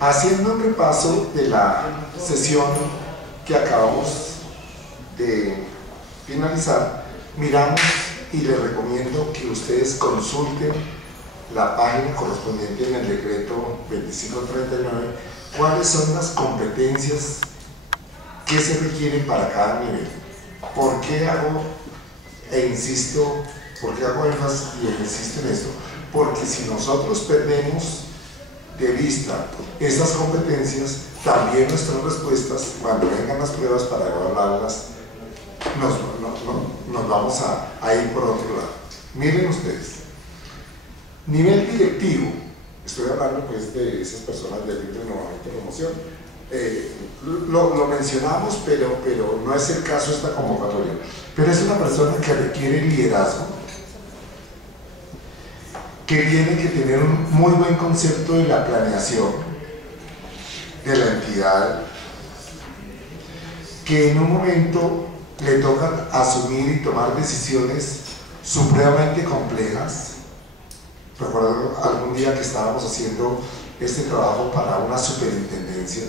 Haciendo un repaso de la sesión que acabamos de finalizar, miramos y les recomiendo que ustedes consulten la página correspondiente en el decreto 2539, cuáles son las competencias que se requieren para cada nivel. ¿Por qué hago insisto, por qué hago énfasis y insisto en esto? Porque si nosotros perdemos de vista esas competencias, también nuestras respuestas, cuando vengan las pruebas para evaluarlas, nos vamos a ir por otro lado. Miren ustedes, nivel directivo, estoy hablando pues de esas personas de libre normalmente promoción, lo mencionamos, pero no es el caso esta convocatoria, pero es una persona que requiere liderazgo, que tiene que tener un muy buen concepto de la planeación de la entidad, que en un momento le toca asumir y tomar decisiones supremamente complejas. Recuerdo algún día que estábamos haciendo este trabajo para una superintendencia,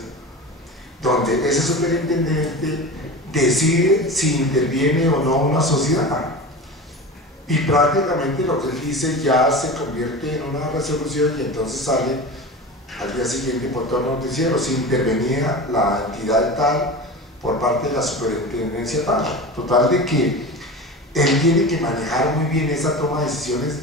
donde ese superintendente decide si interviene o no una sociedad. Y prácticamente lo que él dice ya se convierte en una resolución y entonces sale al día siguiente por todo el noticiero, si intervenía la entidad tal por parte de la superintendencia tal. Total de que él tiene que manejar muy bien esa toma de decisiones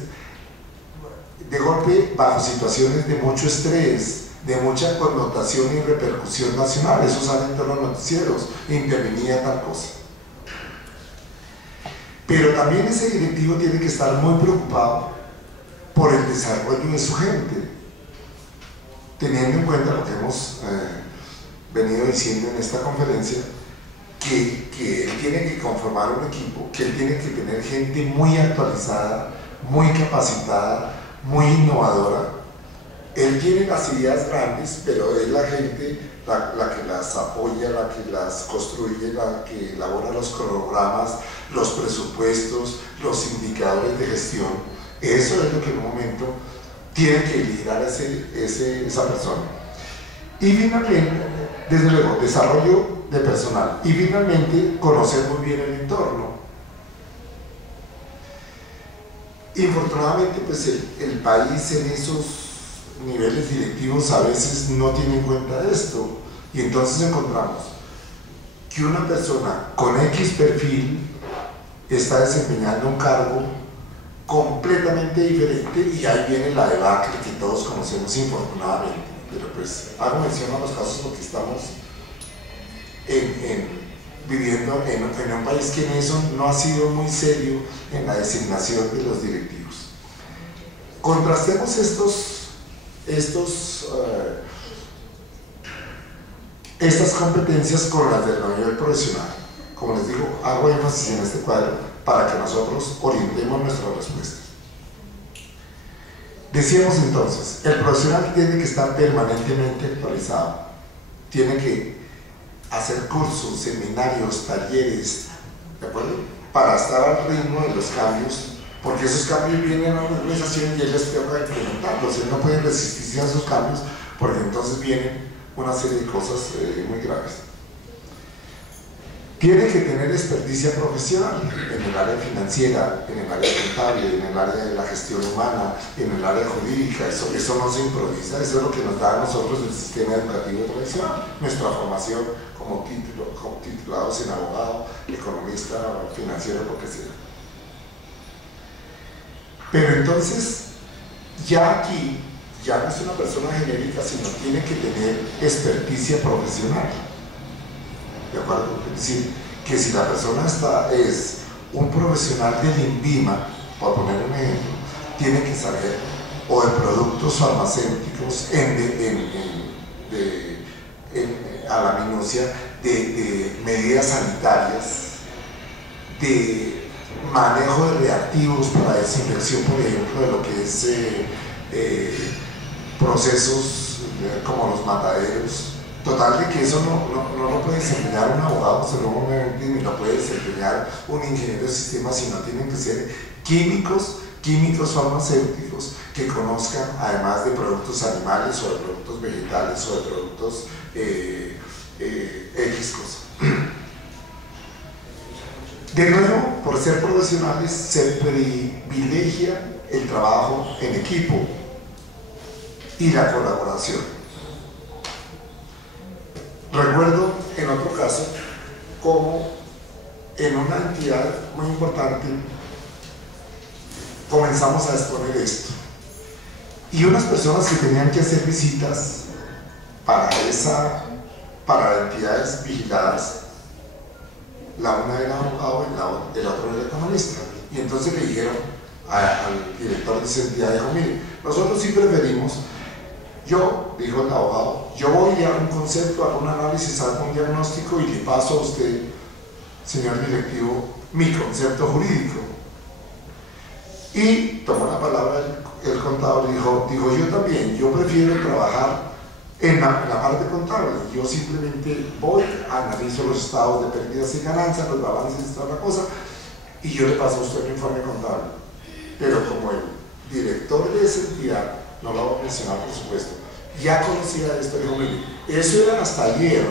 de golpe bajo situaciones de mucho estrés, de mucha connotación y repercusión nacional. Eso sale en todos los noticieros, intervenía tal cosa. Pero también ese directivo tiene que estar muy preocupado por el desarrollo de su gente, teniendo en cuenta lo que hemos venido diciendo en esta conferencia, que él tiene que conformar un equipo, que él tiene que tener gente muy actualizada, muy capacitada, muy innovadora. Él tiene las ideas grandes, pero es la gente la que las apoya, la que las construye, la que elabora los cronogramas, los presupuestos, los indicadores de gestión. Eso es lo que en un momento tiene que liderar esa persona. Y finalmente, desde luego, desarrollo de personal. Y finalmente, conocer muy bien el entorno. Infortunadamente, pues el país en esos niveles directivos a veces no tiene en cuenta esto, y entonces encontramos que una persona con X perfil está desempeñando un cargo completamente diferente, y ahí viene la debacle que todos conocemos infortunadamente. Pero pues hago mención a los casos porque estamos viviendo en un país que en eso no ha sido muy serio en la designación de los directivos. Contrastemos estas competencias con las del nivel profesional. Como les digo, hago énfasis en este cuadro para que nosotros orientemos nuestras respuestas. Decíamos entonces, el profesional tiene que estar permanentemente actualizado, tiene que hacer cursos, seminarios, talleres, ¿de acuerdo? Para estar al ritmo de los cambios, porque esos cambios vienen a una organización y él les toca implementarlos. Él no puede resistirse a esos cambios porque entonces vienen una serie de cosas muy graves. Tiene que tener experticia profesional en el área financiera, en el área contable, en el área de la gestión humana, en el área jurídica. Eso no se improvisa, eso es lo que nos da a nosotros el sistema educativo tradicional, nuestra formación como titulados en abogado, economista, financiero, lo que sea. Pero entonces, ya aquí, ya no es una persona genérica, sino tiene que tener experticia profesional. ¿De acuerdo? Es decir, que si la persona es un profesional del INVIMA, por poner un ejemplo, tiene que saber o de productos farmacéuticos a la minucia, de medidas sanitarias, de manejo de reactivos para desinfección, por ejemplo, de lo que es procesos como los mataderos. Total de que eso no lo puede desempeñar un abogado solamente, ni lo puede desempeñar un ingeniero de sistemas, sino tienen que ser químicos farmacéuticos, que conozcan, además de productos animales o de productos vegetales o de productos X cosas. De nuevo, por ser profesionales, se privilegia el trabajo en equipo y la colaboración. Recuerdo en otro caso como en una entidad muy importante comenzamos a exponer esto, y unas personas que tenían que hacer visitas para entidades vigiladas, la una era abogado y el otro era economista, y entonces le dijeron al director de esa entidad, dijo, mire, nosotros sí preferimos, dijo el abogado, yo voy a un concepto, hago un análisis, hago un diagnóstico y le paso a usted, señor directivo, mi concepto jurídico. Y tomó la palabra el contador y dijo, yo también, yo prefiero trabajar en la parte contable, yo simplemente voy, analizo los estados de pérdidas y ganancias, los balances y toda la cosa, y yo le paso a usted mi informe contable. Pero como el director de esa entidad, no lo voy a mencionar por supuesto, ya conocía esto, dijo, mire, eso era hasta ayer,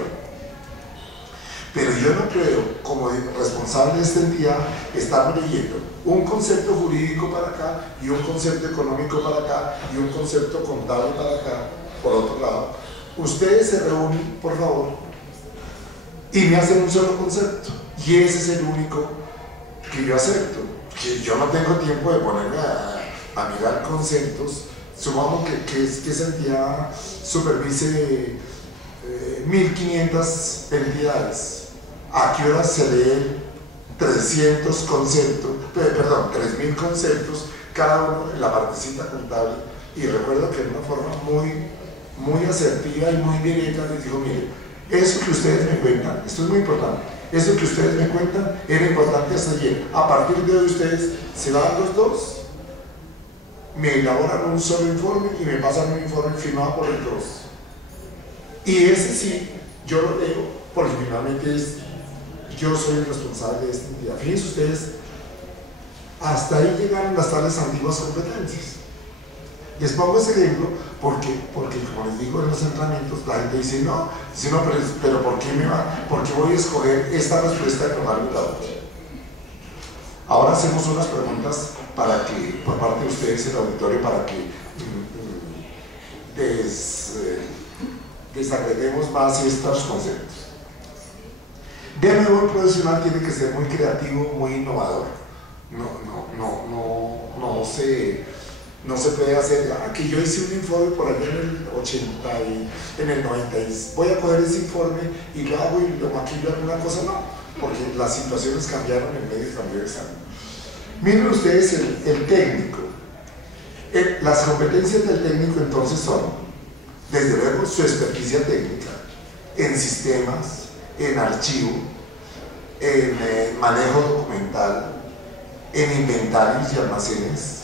pero yo no puedo, como responsable de esta entidad, estar leyendo un concepto jurídico para acá y un concepto económico para acá y un concepto contable para acá, por otro lado. Ustedes se reúnen, por favor, y me hacen un solo concepto, y ese es el único que yo acepto, que yo no tengo tiempo de ponerme a mirar conceptos. Supongamos que esa entidad supervise 1500 entidades. ¿A qué hora se leen 300 conceptos, perdón, 3000 conceptos, cada uno en la partecita contable? Y recuerdo que de una forma muy asertiva y muy directa les dijo, mire, eso que ustedes me cuentan, esto es muy importante, eso que ustedes me cuentan era importante hasta ayer. A partir de hoy ustedes se van los dos, me elaboran un solo informe y me pasan un informe firmado por los dos. Y ese sí, yo lo leo porque finalmente yo soy el responsable de esta entidad. Fíjense ustedes, hasta ahí llegaron las tales antiguas competencias. Les pongo ese ejemplo porque como les digo en los entrenamientos, la gente dice, no, pero ¿por qué voy a escoger esta respuesta en lugar de la otra? Ahora hacemos unas preguntas para que, por parte de ustedes, el auditorio, para que desagreguemos más estos conceptos. De nuevo, el profesional tiene que ser muy creativo, muy innovador. No se puede hacer, aquí yo hice un informe por allá en el 80 y en el 90, voy a coger ese informe y lo hago y lo maquillo alguna cosa, no, porque las situaciones cambiaron, el medio cambió de examen. Miren ustedes el técnico. Las competencias del técnico entonces son, desde luego, su experticia técnica en sistemas, en archivo, en manejo documental, en inventarios y almacenes,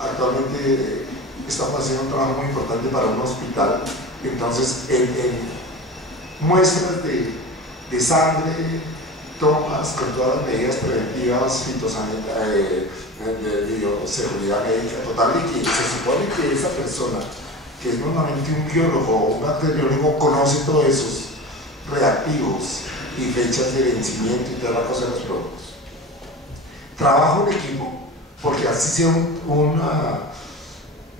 actualmente estamos haciendo un trabajo muy importante para un hospital, entonces en muestras de sangre, tomas con todas las medidas preventivas, fitosanitarias, de bioseguridad médica total, y que se supone que esa persona, que es normalmente un biólogo o un bacteriólogo, conoce todos esos reactivos y fechas de vencimiento y toda la cosa de los productos. Trabajo en equipo, porque así sea un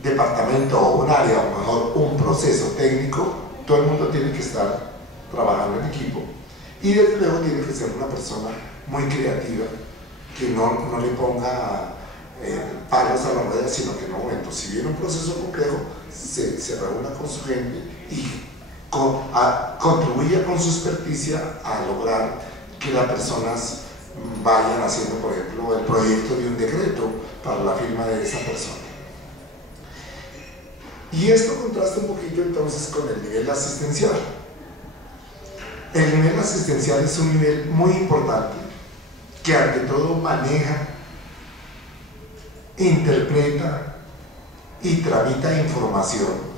departamento o un área, o mejor un proceso técnico, todo el mundo tiene que estar trabajando en equipo, y desde luego tiene que ser una persona muy creativa, que no le ponga palos a la rueda, sino que no, bueno, si viene un proceso complejo, se reúna con su gente y contribuya con su experticia a lograr que las personas vayan haciendo, por ejemplo, el proyecto de un decreto para la firma de esa persona. Y esto contrasta un poquito entonces con el nivel asistencial. El nivel asistencial es un nivel muy importante que ante todo maneja, interpreta y tramita información.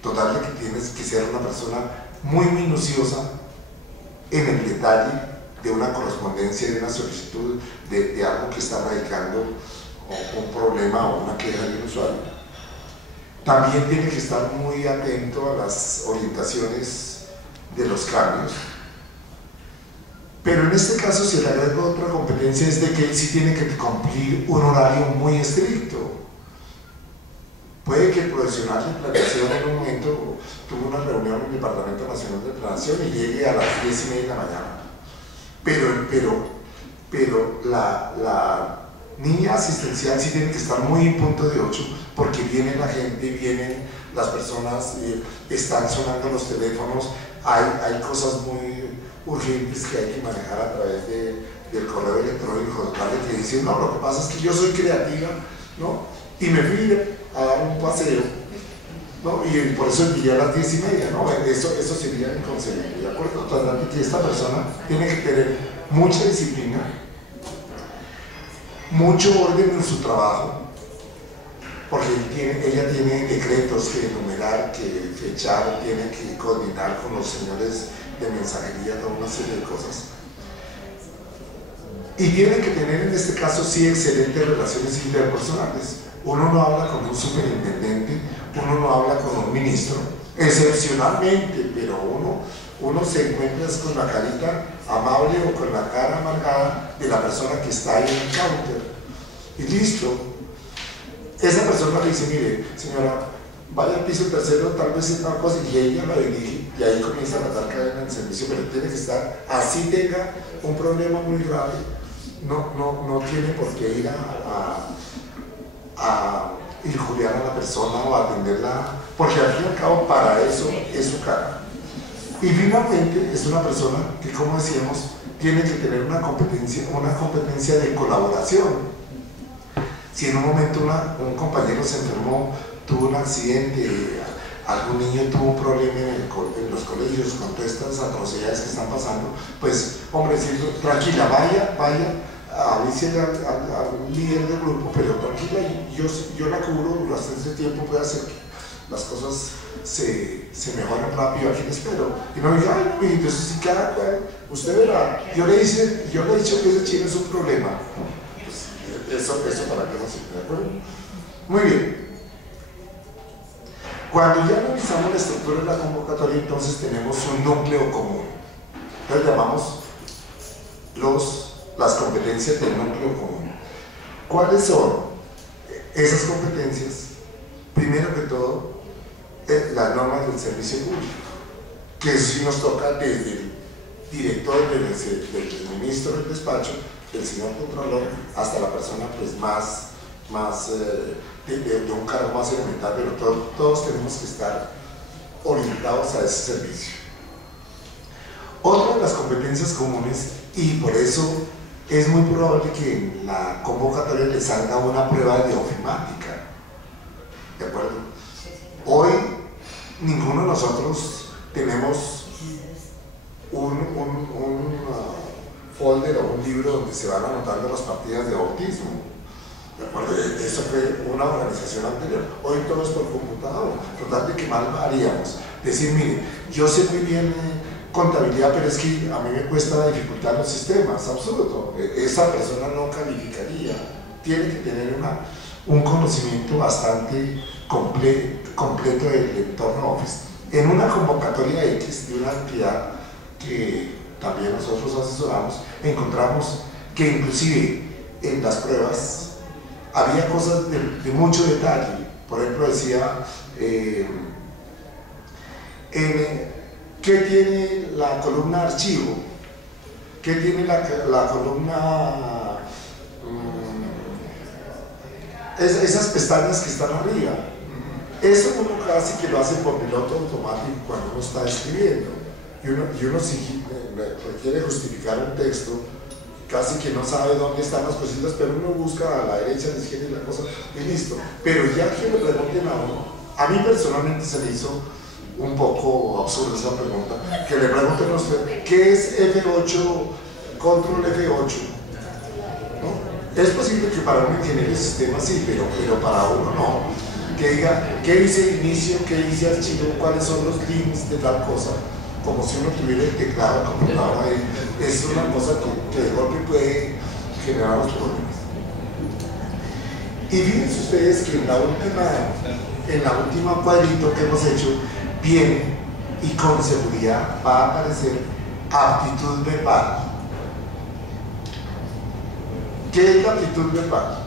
Total, de que tienes que ser una persona muy minuciosa en el detalle de una correspondencia, de una solicitud, de algo que está radicando un problema o una queja de un usuario. También tiene que estar muy atento a las orientaciones de los cambios. Pero en este caso, si le agrego otra competencia, es de que él sí tiene que cumplir un horario muy estricto. Puede que el profesional de planeación en un momento tuvo una reunión en el Departamento Nacional de Planeación y llegue a las 10:30 de la mañana. Pero la niña asistencial sí tiene que estar muy en punto de 8, porque viene la gente, vienen las personas, están sonando los teléfonos, hay cosas muy urgentes que hay que manejar a través del correo electrónico, que dicen, no, lo que pasa es que yo soy creativa, ¿no? Y me fui a dar un paseo, ¿no? Y por eso envié a las 10:30, ¿no? Eso sería inconcebible, ¿de acuerdo? Tratando que esta persona tiene que tener mucha disciplina, mucho orden en su trabajo, porque ella tiene decretos que enumerar, que fechar, tiene que coordinar con los señores de mensajería, toda una serie de cosas. Y tiene que tener en este caso sí excelentes relaciones interpersonales. Uno no habla con un superintendente, uno no habla con un ministro, excepcionalmente, pero uno se encuentra con la carita amable o con la cara amargada de la persona que está ahí en el counter. Y listo. Esa persona le dice, mire, señora, vaya al piso tercero, tal vez es una cosa, y ella la dirige, y ahí comienza a dar cadena de servicio, pero tiene que estar, así tenga un problema muy grave, no tiene por qué ir a injuriar a la persona o a atenderla, porque al fin y al cabo para eso es su cara. Y finalmente es una persona que, como decíamos, tiene que tener una competencia de colaboración. Si en un momento un compañero se enfermó, tuvo un accidente, algún niño tuvo un problema en los colegios con todas estas atrocidades que están pasando, pues, hombre, tranquila, vaya, avísele al líder del grupo, pero tranquila, yo la cubro durante este tiempo, puede hacer que las cosas se mejoren rápido, aquí le espero. Y no me diga, ay, no, entonces si cada cual, usted verá, yo le he dicho que ese chino es un problema. Eso para que no se ¿de acuerdo? Muy bien. Cuando ya analizamos la estructura de la convocatoria, entonces tenemos un núcleo común. Entonces llamamos las competencias del núcleo común. ¿Cuáles son esas competencias? Primero que todo, las normas del servicio público, que eso sí nos toca desde el director, desde el ministro del despacho, del señor Contralor, hasta la persona pues de un cargo más elemental, pero todos tenemos que estar orientados a ese servicio. Otra de las competencias comunes, y por eso es muy probable que en la convocatoria le salga una prueba de ofimática, ¿de acuerdo? Hoy ninguno de nosotros tenemos un folder o un libro donde se van anotando las partidas de autismo, ¿de acuerdo? Eso fue una organización anterior. Hoy todo es por computador. Total, de que mal haríamos decir, mire, yo sé muy bien contabilidad, pero es que a mí me cuesta dificultar los sistemas. Absurdo, esa persona no calificaría. Tiene que tener un conocimiento bastante completo del entorno Office. En una convocatoria X de una entidad que también nosotros asesoramos, encontramos que inclusive en las pruebas había cosas de mucho detalle. Por ejemplo, decía ¿qué tiene la columna archivo? ¿Qué tiene la columna esas pestañas que están arriba? Eso uno casi que lo hace por piloto automático cuando uno está escribiendo. Y uno si requiere justificar un texto, casi que no sabe dónde están las cositas, pero uno busca a la derecha, a la izquierda y la cosa, y listo. Pero ya que le pregunten a uno, a mí personalmente se le hizo un poco absurda esa pregunta, que le pregunten a usted, ¿qué es F8, control F8? ¿No? Es posible que para un ingeniero de sistemas sí, pero para uno no. Que diga, ¿qué dice inicio, qué dice archivo, cuáles son los links de tal cosa? como si uno tuviera el teclado de computadora ahí. Es una cosa que de golpe puede generar los problemas. Y fíjense ustedes que en la última cuadrito que hemos hecho, viene y con seguridad va a aparecer aptitud verbal. ¿Qué es la aptitud verbal?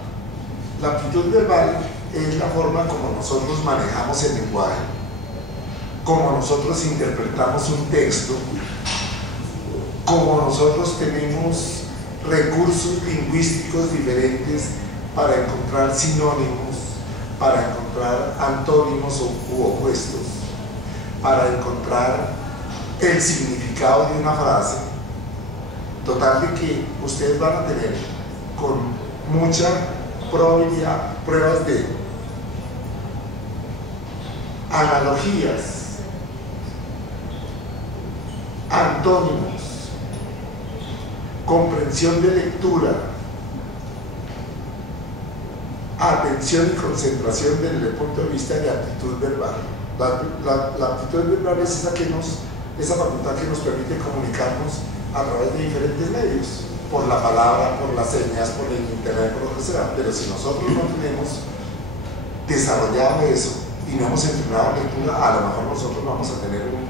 La aptitud verbal es la forma como nosotros manejamos el lenguaje, como nosotros interpretamos un texto, como nosotros tenemos recursos lingüísticos diferentes para encontrar sinónimos, para encontrar antónimos u opuestos, para encontrar el significado de una frase. Total de que ustedes van a tener con mucha probabilidad pruebas de analogías, antónimos, comprensión de lectura, atención y concentración desde el punto de vista de aptitud verbal. La aptitud verbal es esa facultad que nos permite comunicarnos a través de diferentes medios, por la palabra, por las señas, por el internet, por lo que sea. Pero si nosotros no tenemos desarrollado eso y no hemos entrenado lectura, a lo mejor nosotros vamos a tener un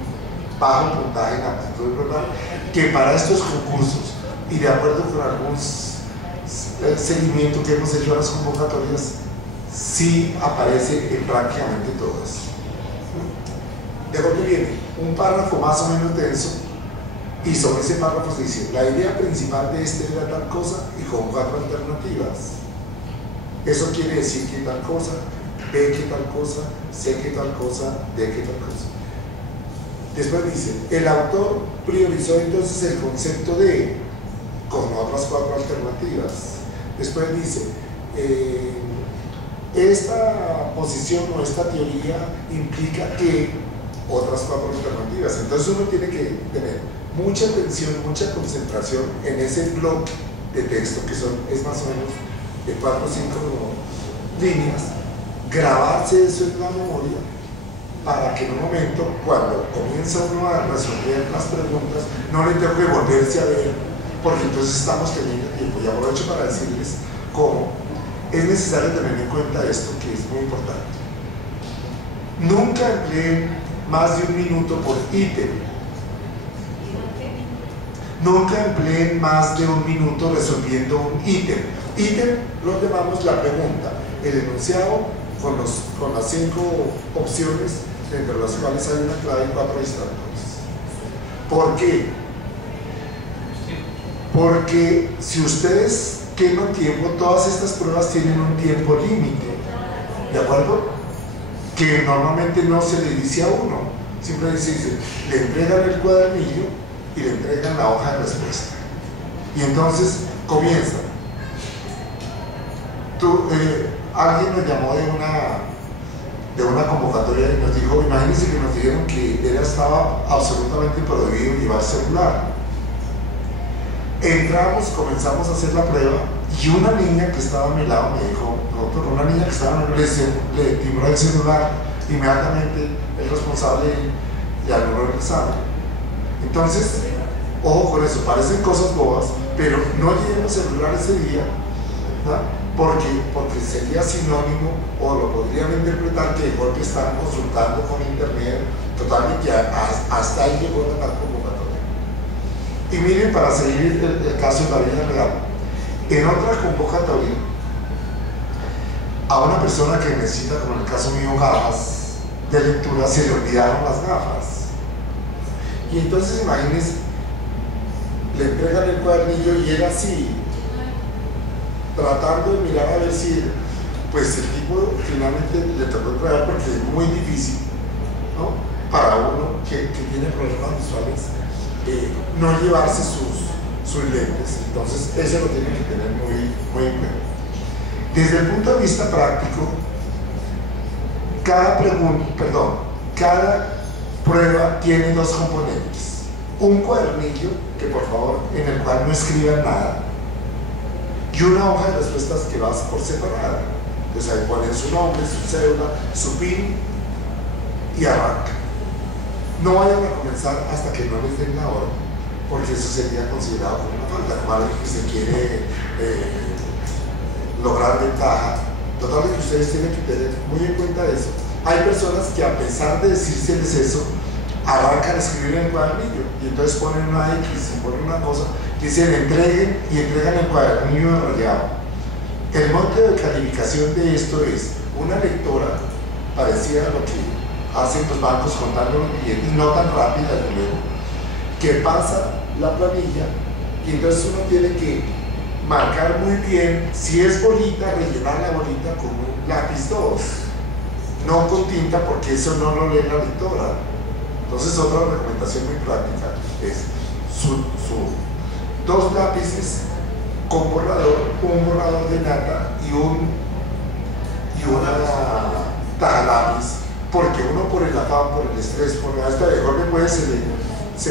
bajo puntaje en aptitud verbal, que para estos concursos y de acuerdo con algún seguimiento que hemos hecho a las convocatorias, sí aparece en prácticamente todas. De golpe viene un párrafo más o menos denso y sobre ese párrafo se dice: la idea principal de este era tal cosa, y con 4 alternativas. Eso quiere decir que tal cosa, B que tal cosa, C que tal cosa, D que tal cosa. Después dice: el autor priorizó entonces el concepto de, con otras 4 alternativas. Después dice: esta posición o esta teoría implica que, otras 4 alternativas. Entonces uno tiene que tener mucha atención, mucha concentración en ese bloque de texto que es más o menos de 4 o 5 líneas, grabarse eso en la memoria para que en un momento, cuando comienza uno a resolver las preguntas, no le tengo que volverse a ver, porque entonces estamos teniendo tiempo. Y aprovecho para decirles cómo es necesario tener en cuenta esto, que es muy importante. Nunca empleen más de 1 minuto por ítem. Nunca empleen más de 1 minuto resolviendo un ítem. Ítem lo llamamos la pregunta, el enunciado con las 5 opciones, entre las cuales hay una clave y 4 distractores. ¿Por qué? Porque si ustedes queman tiempo, todas estas pruebas tienen un tiempo límite, ¿de acuerdo? Que normalmente no se le dice a uno, siempre dice, le entregan el cuadernillo y le entregan la hoja de respuesta. Y entonces comienza. Alguien nos llamó de una convocatoria y nos dijo: imagínense que nos dijeron que estaba absolutamente prohibido llevar celular. Entramos, comenzamos a hacer la prueba y una niña que estaba a mi lado me dijo: doctor, una niña que estaba a mi lado le timbró el celular, inmediatamente el responsable le anuló el examen. Entonces, ojo con eso, parecen cosas bobas, pero no llevemos celular ese día, ¿no? Porque sería sinónimo, o lo podrían interpretar que de golpe están consultando con internet. Totalmente, hasta ahí llegó la convocatoria. Y miren, para seguir el caso de la vida real, en otra convocatoria, a una persona que necesita, como en el caso mío, gafas de lectura, se le olvidaron las gafas. Y entonces, imagínense, le entregan el cuadernillo y él así, tratando de mirar a ver si, pues el tipo finalmente le tocó entregar, porque es muy difícil, ¿no? Para uno que tiene problemas visuales, no llevarse sus lentes. Entonces, eso lo tiene que tener muy en cuenta. Desde el punto de vista práctico, cada prueba tiene 2 componentes: un cuadernillo, que por favor, en el cual no escriban nada, y una hoja de respuestas que va por separada. Entonces ahí ponen su nombre, su cédula, su PIN y arranca. No vayan a comenzar hasta que no les den la hora, porque eso sería considerado como una falta, como alguien que se quiere lograr ventaja. Total, que ustedes tienen que tener muy en cuenta eso. Hay personas que, a pesar de decírseles eso, arrancan a escribir en el cuadernillo y entonces ponen una X y ponen una cosa, dicen entreguen y entregan el cuadernillo enrollado. El método de calificación de esto es una lectora parecida a lo que hacen los bancos contando los billetes, no tan rápida luego, que pasa la planilla y entonces uno tiene que marcar muy bien, si es bolita, rellenar la bolita con un lápiz 2, no con tinta, porque eso no lo lee la lectora. Entonces, otra recomendación muy práctica es dos lápices con borrador, un borrador de nata y una tajalápiz, porque uno por el afán, por el estrés, por la esta de golpe puede se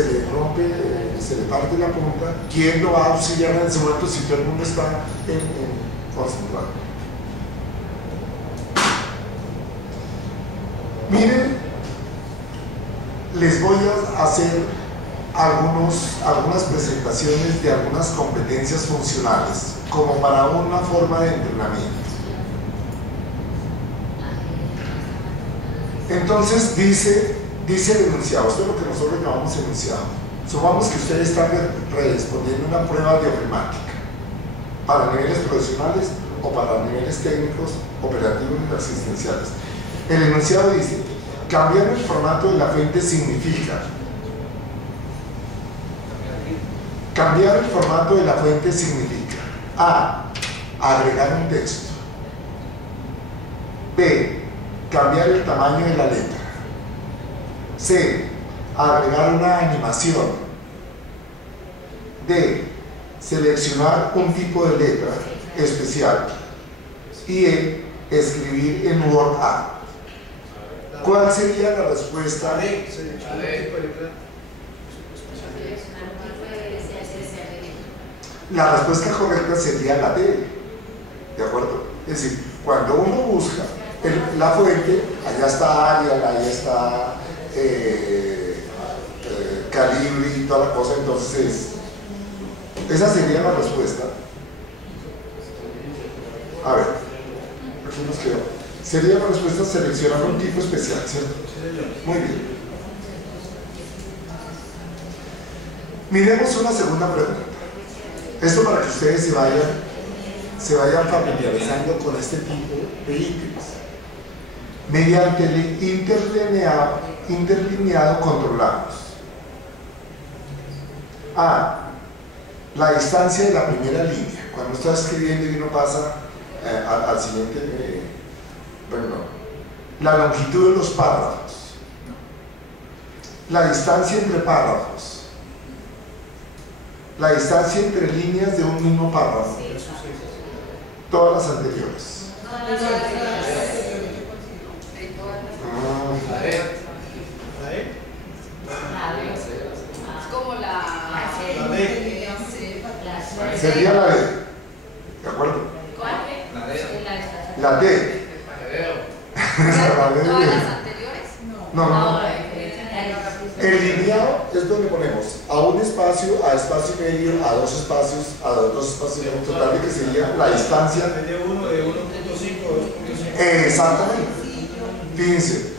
le rompe, se le parte la punta. ¿Quién lo va a auxiliar en ese momento si todo el mundo está concentrado? Miren, les voy a hacer algunas presentaciones de algunas competencias funcionales como para una forma de entrenamiento. Entonces dice el enunciado, esto es lo que nosotros llamamos enunciado. Supongamos que ustedes están respondiendo una prueba de ofimática para niveles profesionales o para niveles técnicos, operativos y asistenciales. El enunciado dice: cambiar el formato de la fuente significa. Cambiar el formato de la fuente significa: A. Agregar un texto. B. Cambiar el tamaño de la letra. C. Agregar una animación. D. Seleccionar un tipo de letra especial. Y E. Escribir en Word Art. ¿Cuál sería la respuesta? La respuesta correcta sería la D. ¿De acuerdo? Es decir, cuando uno busca la fuente, allá está Arial, allá está Calibri y toda la cosa, entonces esa sería la respuesta. A ver, aquí nos quedó. Sería la respuesta seleccionar un tipo especial, ¿cierto? Muy bien. Miremos una segunda pregunta. Esto para que ustedes se vayan familiarizando con este tipo de ítems. Mediante el interlineado controlamos: A. La distancia de la primera línea. Cuando está escribiendo y uno pasa al siguiente, la longitud de los párrafos, la distancia entre párrafos, la distancia entre líneas de un mismo párrafo, todas las anteriores. Sería la D, ¿de acuerdo? La D. ¿Todas las anteriores? No. El lineado es donde ponemos a un espacio, a espacio y medio, a dos espacios, a dos espacios, en total, que sería la distancia de 1, de 1.5 a 2.5. Exactamente. Fíjense,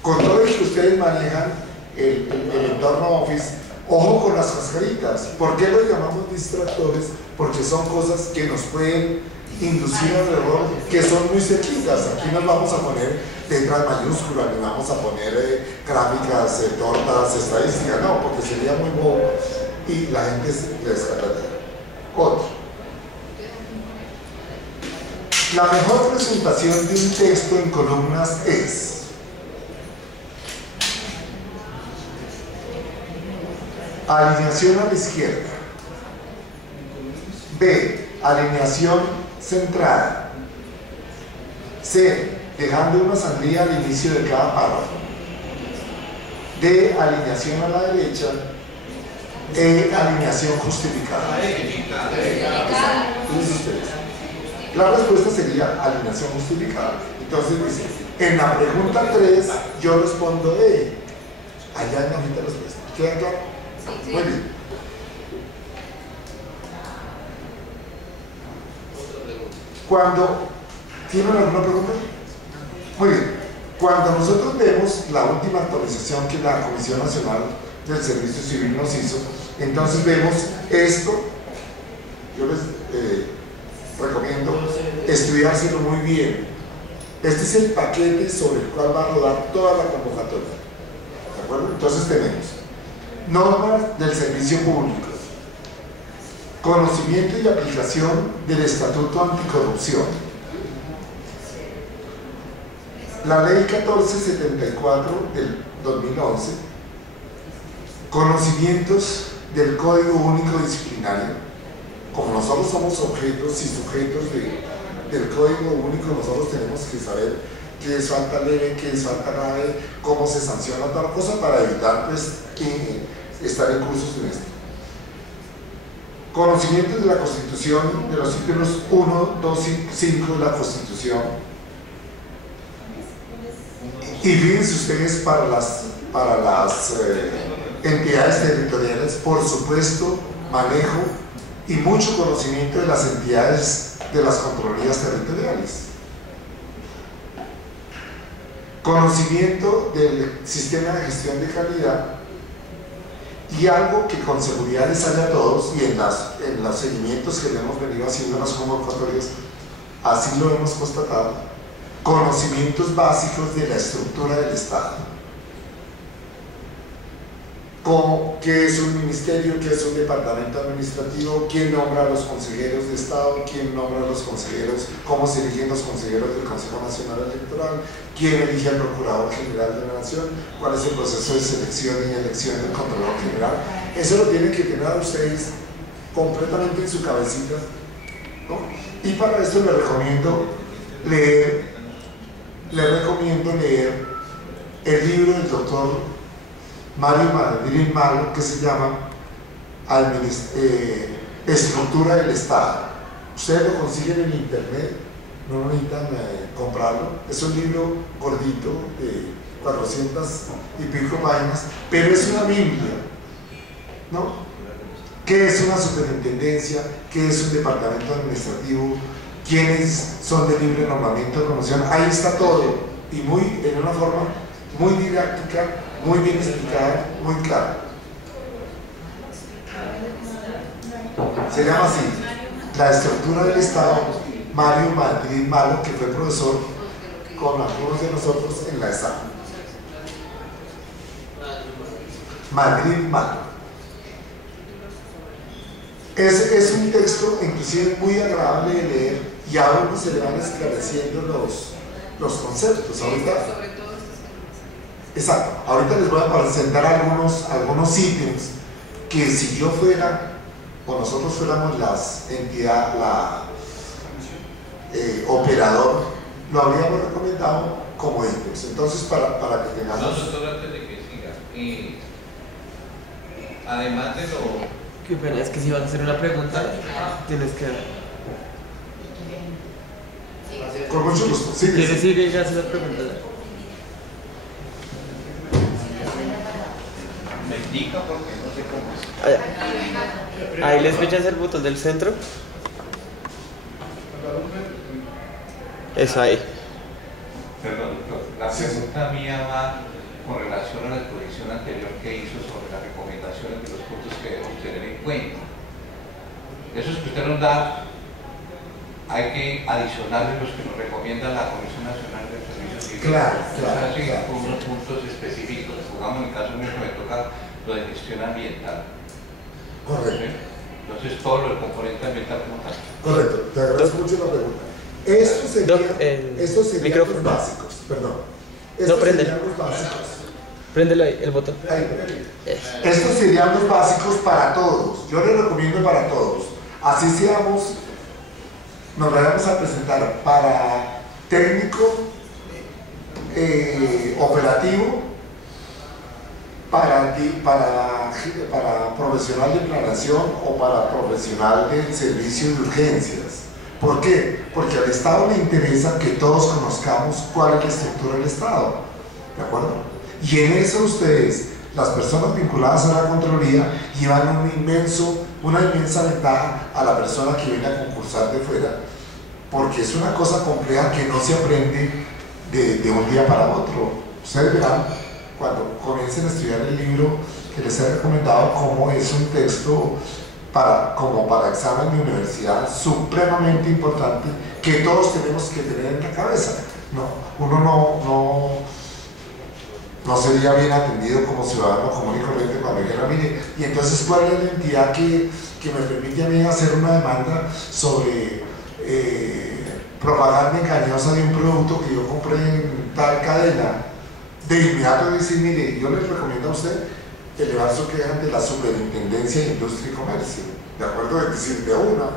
con todo el que ustedes manejan el entorno Office, ojo con las cascaritas. ¿Por qué los llamamos distractores? Porque son cosas que nos pueden inducir al error, que son muy cerquitas. Aquí nos vamos a poner letras mayúsculas, ni vamos a poner gráficas, tortas, estadísticas, no, porque sería muy bobo y la gente le descartaría. Otro. La mejor presentación de un texto en columnas es: alineación a la izquierda. B. Alineación centrada. C. Dejando una sandía al inicio de cada párrafo. D. Alineación a la derecha. E. Alineación justificada. La respuesta sería alineación justificada. Entonces dice, en la pregunta 3 yo respondo E. allá en la hojita de los puestos. ¿Queda claro? Sí. Muy bien. Cuando, ¿tienen alguna pregunta? Muy bien. Cuando nosotros vemos la última actualización que la Comisión Nacional del Servicio Civil nos hizo, entonces vemos esto. Yo les recomiendo estudiárselo muy bien. Este es el paquete sobre el cual va a rodar toda la convocatoria. ¿De acuerdo? Entonces tenemos normas del servicio público, conocimiento y aplicación del Estatuto Anticorrupción, la Ley 1474 del 2011, conocimientos del Código Único Disciplinario. Como nosotros somos objetos y sujetos del Código Único, nosotros tenemos que saber qué es falta leve, qué es falta grave, cómo se sanciona tal cosa para evitar pues, estar incursos en esto. Conocimientos de la Constitución, de los títulos 1, 2 y 5 de la Constitución. Y fíjense ustedes para las entidades territoriales, por supuesto, manejo y mucho conocimiento de las entidades de las contralorías territoriales. Conocimiento del sistema de gestión de calidad y algo que con seguridad les sale a todos, y en los seguimientos que le hemos venido haciendo en las convocatorias, así lo hemos constatado: conocimientos básicos de la estructura del Estado. Como qué es un ministerio, qué es un departamento administrativo, quién nombra a los consejeros de Estado, quién nombra a los consejeros, cómo se eligen los consejeros del Consejo Nacional Electoral, quién elige al Procurador General de la Nación, cuál es el proceso de selección y elección del Contralor General. Eso lo tienen que tener a ustedes completamente en su cabecita, ¿no? Y para esto les recomiendo leer el libro del doctor Mario Madrid Malo, que se llama Estructura del Estado. Ustedes lo consiguen en internet, no necesitan comprarlo. Es un libro gordito de 400 y pico páginas, pero es una Biblia, ¿no? ¿Qué es una superintendencia? ¿Qué es un departamento administrativo? ¿Quiénes son de libre nombramiento de promoción? Ahí está todo, y en una forma muy didáctica, muy bien explicada, muy clara. Se llama así: La estructura del Estado, Mario Madrid Malo, que fue profesor con algunos de nosotros en la ESA. Madrid Malo. Es un texto inclusive muy agradable de leer, y a uno se le van esclareciendo los conceptos. Ahorita, exacto, ahorita les voy a presentar algunos ítems que, si yo fuera o nosotros fuéramos la operador, lo habríamos recomendado como ítems. Entonces, para que tengamos... No, doctor, antes de que siga, además de lo... Qué pena, es que si vas a hacer una pregunta, tienes que... Con mucho gusto. Sí, ¿Quieres ir y hacer la pregunta? Me indica porque no sé cómo es. Ahí les fechas el botón del centro. Eso ahí. Perdón, doctor. La pregunta mía va con relación a la exposición anterior que hizo sobre las recomendaciones de los puntos que debemos tener en cuenta. Esos que usted nos da, hay que adicionarle los que nos recomienda la Comisión Nacional del Servicio Civil. Claro. Con unos puntos específicos. Jugamos en el caso mío que me toca lo de gestión ambiental. Correcto. Entonces, todo lo del componente ambiental como tal. Correcto, te agradezco mucho la pregunta. Estos serían los básicos, perdón. Estos serían los básicos. Préndelo ahí, el botón. Estos serían los básicos para todos. Yo les recomiendo para todos. Así nos vayamos a presentar para técnico, operativo, para profesional de planación o para profesional del servicio de urgencias. ¿Por qué? Porque al Estado le interesa que todos conozcamos cuál es la estructura del Estado, ¿de acuerdo? Y en eso ustedes las personas vinculadas a la Contraloría llevan una inmensa ventaja a la persona que viene a concursar de fuera, porque es una cosa compleja que no se aprende de un día para otro. Ustedes verán cuando comiencen a estudiar el libro que les he recomendado, cómo es un texto como para examen de universidad supremamente importante que todos tenemos que tener en la cabeza. Uno no sería bien atendido como ciudadano común y corriente cuando dijera, mire, y entonces ¿cuál es la entidad que me permite a mí hacer una demanda sobre propaganda engañosa de un producto que yo compré en tal cadena? De inmediato decir, mire, yo les recomiendo a usted elevar su queja ante la Superintendencia de Industria y Comercio, ¿de acuerdo? Es decir, de una,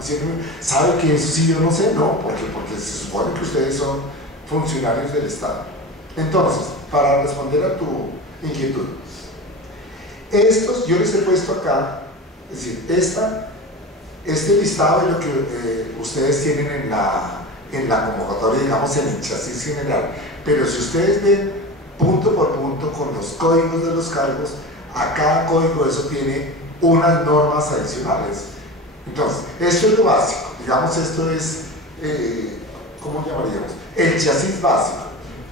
¿sabe que eso sí yo no sé? No, porque se supone que ustedes son funcionarios del Estado. Entonces, para responder a tu inquietud, yo les he puesto acá, es decir, este listado es lo que ustedes tienen en la convocatoria, digamos, en el chasis general, pero si ustedes ven punto por punto con los códigos de los cargos, a cada código eso tiene unas normas adicionales. Entonces, esto es lo básico, digamos, esto es, ¿cómo llamaríamos? El chasis básico,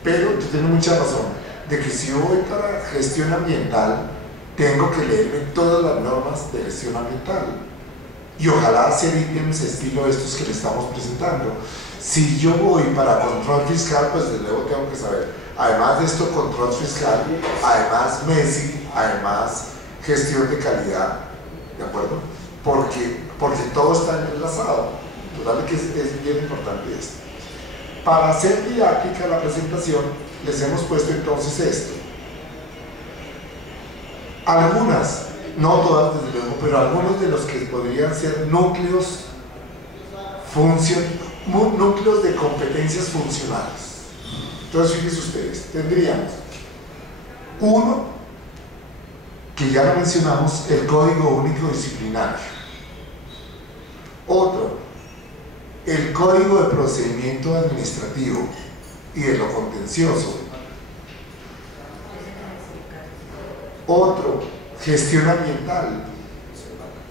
pero tú tienes mucha razón, de que si yo voy para gestión ambiental, tengo que leerme todas las normas de gestión ambiental, y ojalá hacer ítems estilo estos que le estamos presentando. Si yo voy para control fiscal, pues desde luego tengo que saber, además de esto, control fiscal, además MESI, además gestión de calidad, ¿de acuerdo? Porque todo está enlazado. Total que es bien importante esto. Para hacer didáctica la presentación, les hemos puesto entonces esto. Algunas, no todas desde luego, pero algunos de los que podrían ser núcleos de competencias funcionales. Entonces, fíjense ustedes, tendríamos uno, que ya lo mencionamos, el Código Único Disciplinario. Otro, el Código de Procedimiento Administrativo y de lo Contencioso. Otro, gestión ambiental.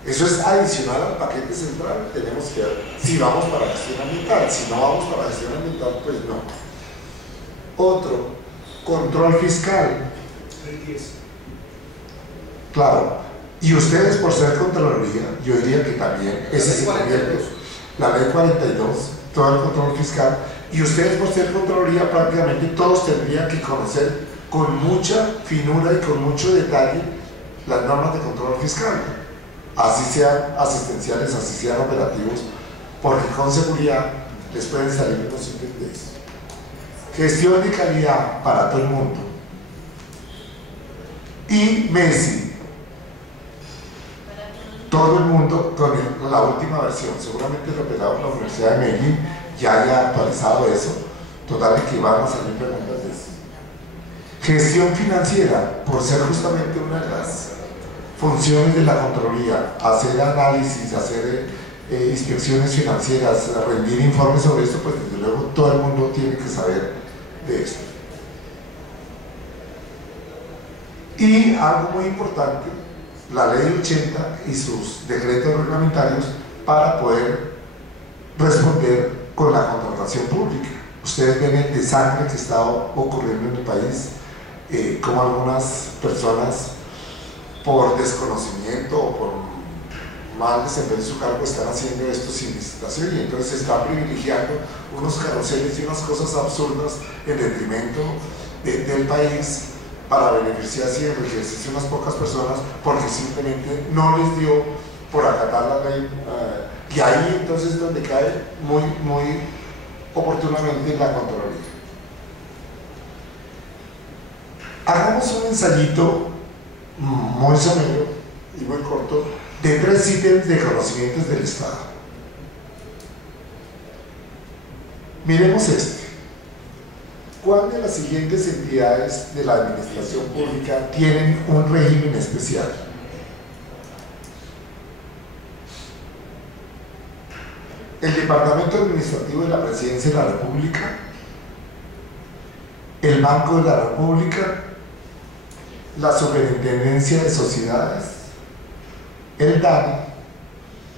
Eso es adicional al paquete central. Tenemos que ver si vamos para gestión ambiental. Si no vamos para gestión ambiental, pues no. Otro, control fiscal. Claro, y ustedes por ser Contraloría, yo diría que también ese se convierte, la ley 42, todo el control fiscal, y ustedes por ser Contraloría prácticamente todos tendrían que conocer con mucha finura y con mucho detalle las normas de control fiscal, así sean asistenciales, así sean operativos, porque con seguridad les pueden salir unos ítems de eso. Gestión de calidad para todo el mundo. Y MESI, todo el mundo con la última versión. Seguramente el operador de la Universidad de Medellín ya haya actualizado eso. Total, que van a salir preguntas de eso. Gestión financiera, por ser justamente una de las funciones de la Contraloría, hacer análisis, hacer inspecciones financieras, rendir informes sobre esto, pues desde luego todo el mundo tiene que saber de esto. Y algo muy importante, la ley 80 y sus decretos reglamentarios para poder responder con la contratación pública. Ustedes ven el desastre que está ocurriendo en el país, como algunas personas por desconocimiento o por mal desempeño de su cargo están haciendo esto sin licitación, y entonces se están privilegiando unos carruseles y unas cosas absurdas en detrimento del país para beneficiarse y enriquecerse unas pocas personas porque simplemente no les dio por acatar la ley, y ahí entonces es donde cae muy oportunamente la Contraloría. Hagamos un ensayito muy somero y muy corto de 3 ítems de conocimientos del Estado. Miremos este. ¿Cuál de las siguientes entidades de la administración pública tienen un régimen especial? El Departamento Administrativo de la Presidencia de la República, el Banco de la República, la Superintendencia de Sociedades, el DANI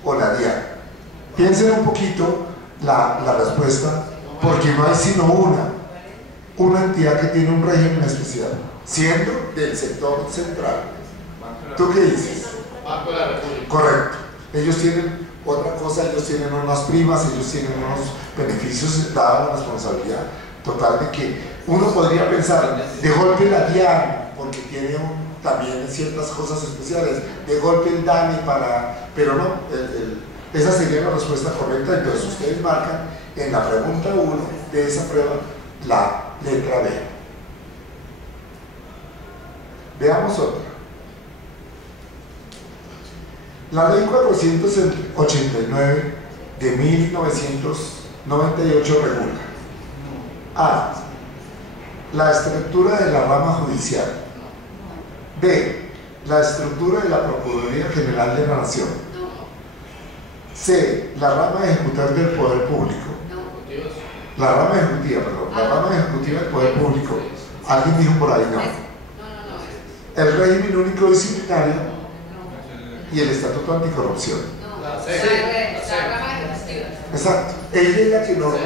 o la DIAN? Piensen un poquito la respuesta, porque no hay sino una entidad que tiene un régimen especial, siendo del sector central. ¿Tú qué dices? Banco de la República. Correcto. Ellos tienen otra cosa, ellos tienen unas primas, ellos tienen unos beneficios, dada la responsabilidad total de que uno podría pensar, de golpe la DIAN, porque tiene también ciertas cosas especiales, de golpe el DANI pero no, esa sería la respuesta correcta. Entonces ustedes marcan en la pregunta 1 de esa prueba la letra B. Veamos otra. La ley 489 de 1998 regula: A. La estructura de la rama judicial. B. La estructura de la Procuraduría General de la Nación. C. La rama ejecutiva del Poder Público. La rama ejecutiva, perdón. La rama ejecutiva del Poder Público. Alguien dijo por ahí no. El régimen único disciplinario y el estatuto anticorrupción. La rama ejecutiva. Exacto. Ella es la que norma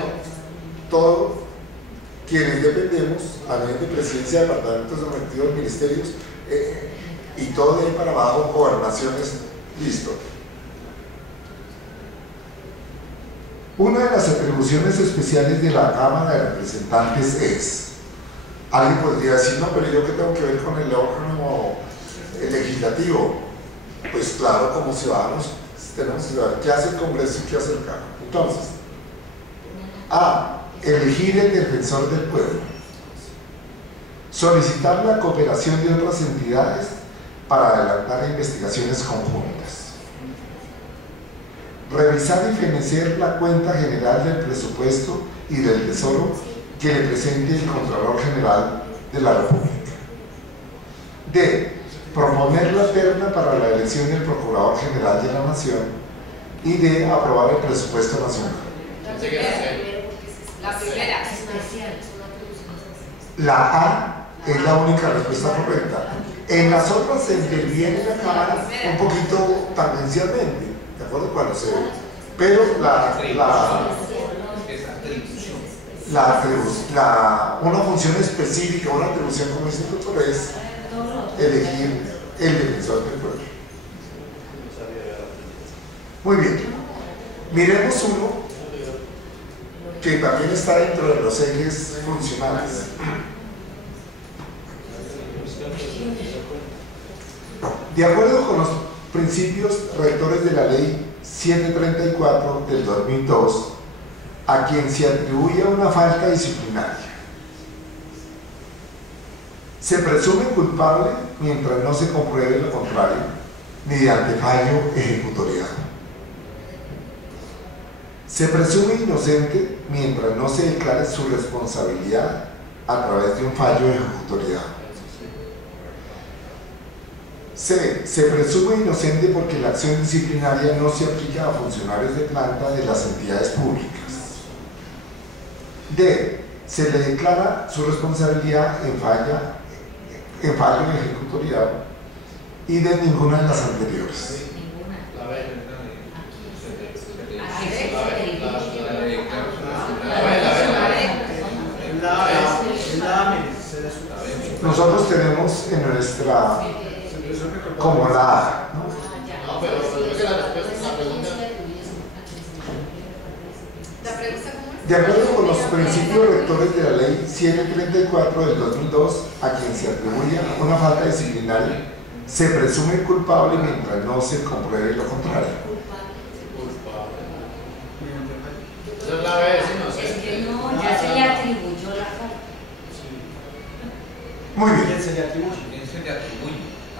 todo, quienes dependemos a nivel de presidencia, departamentos administrativos, ministerios, y todo de ahí para abajo, gobernaciones, listo. Una de las atribuciones especiales de la Cámara de Representantes es, alguien podría decir, no, pero yo qué tengo que ver con el órgano legislativo. Pues claro, como ciudadanos tenemos que saber qué hace el Congreso y qué hace el Cámara. Entonces, A. Elegir el defensor del pueblo. Solicitar la cooperación de otras entidades para adelantar investigaciones conjuntas. Revisar y fenecer la cuenta general del presupuesto y del tesoro que le presente el Contralor General de la República. D. Proponer la terna para la elección del Procurador General de la Nación. Y D. Aprobar el presupuesto nacional. La primera. La A es la única respuesta correcta. En las otras se interviene la Cámara un poquito tangencialmente, ¿de acuerdo? Cuando se ve. Pero una función específica, una atribución como dice el doctor, es elegir el defensor del pueblo. Muy bien. Miremos uno que también está dentro de los ejes funcionales. De acuerdo con los principios rectores de la Ley 734 del 2002, a quien se atribuye una falta disciplinaria, se presume culpable mientras no se compruebe lo contrario, mediante fallo ejecutorial. Se presume inocente mientras no se declare su responsabilidad a través de un fallo ejecutorial. C. Se presume inocente porque la acción disciplinaria no se aplica a funcionarios de planta de las entidades públicas. D. Se le declara su responsabilidad en fallo ejecutorial y de ninguna de las anteriores. Nosotros tenemos en nuestra como la A, ¿no? No, pero yo creo que la respuesta es la pregunta. ¿La pregunta cómo es? De acuerdo con los principios rectores de la Ley 734 del 2002, a quien se atribuye una falta disciplinaria, se presume culpable mientras no se compruebe lo contrario. Esa es la vez, no sé. Es que no, ya se le atribuyó la falta. Muy bien. ¿Quién se le atribuye?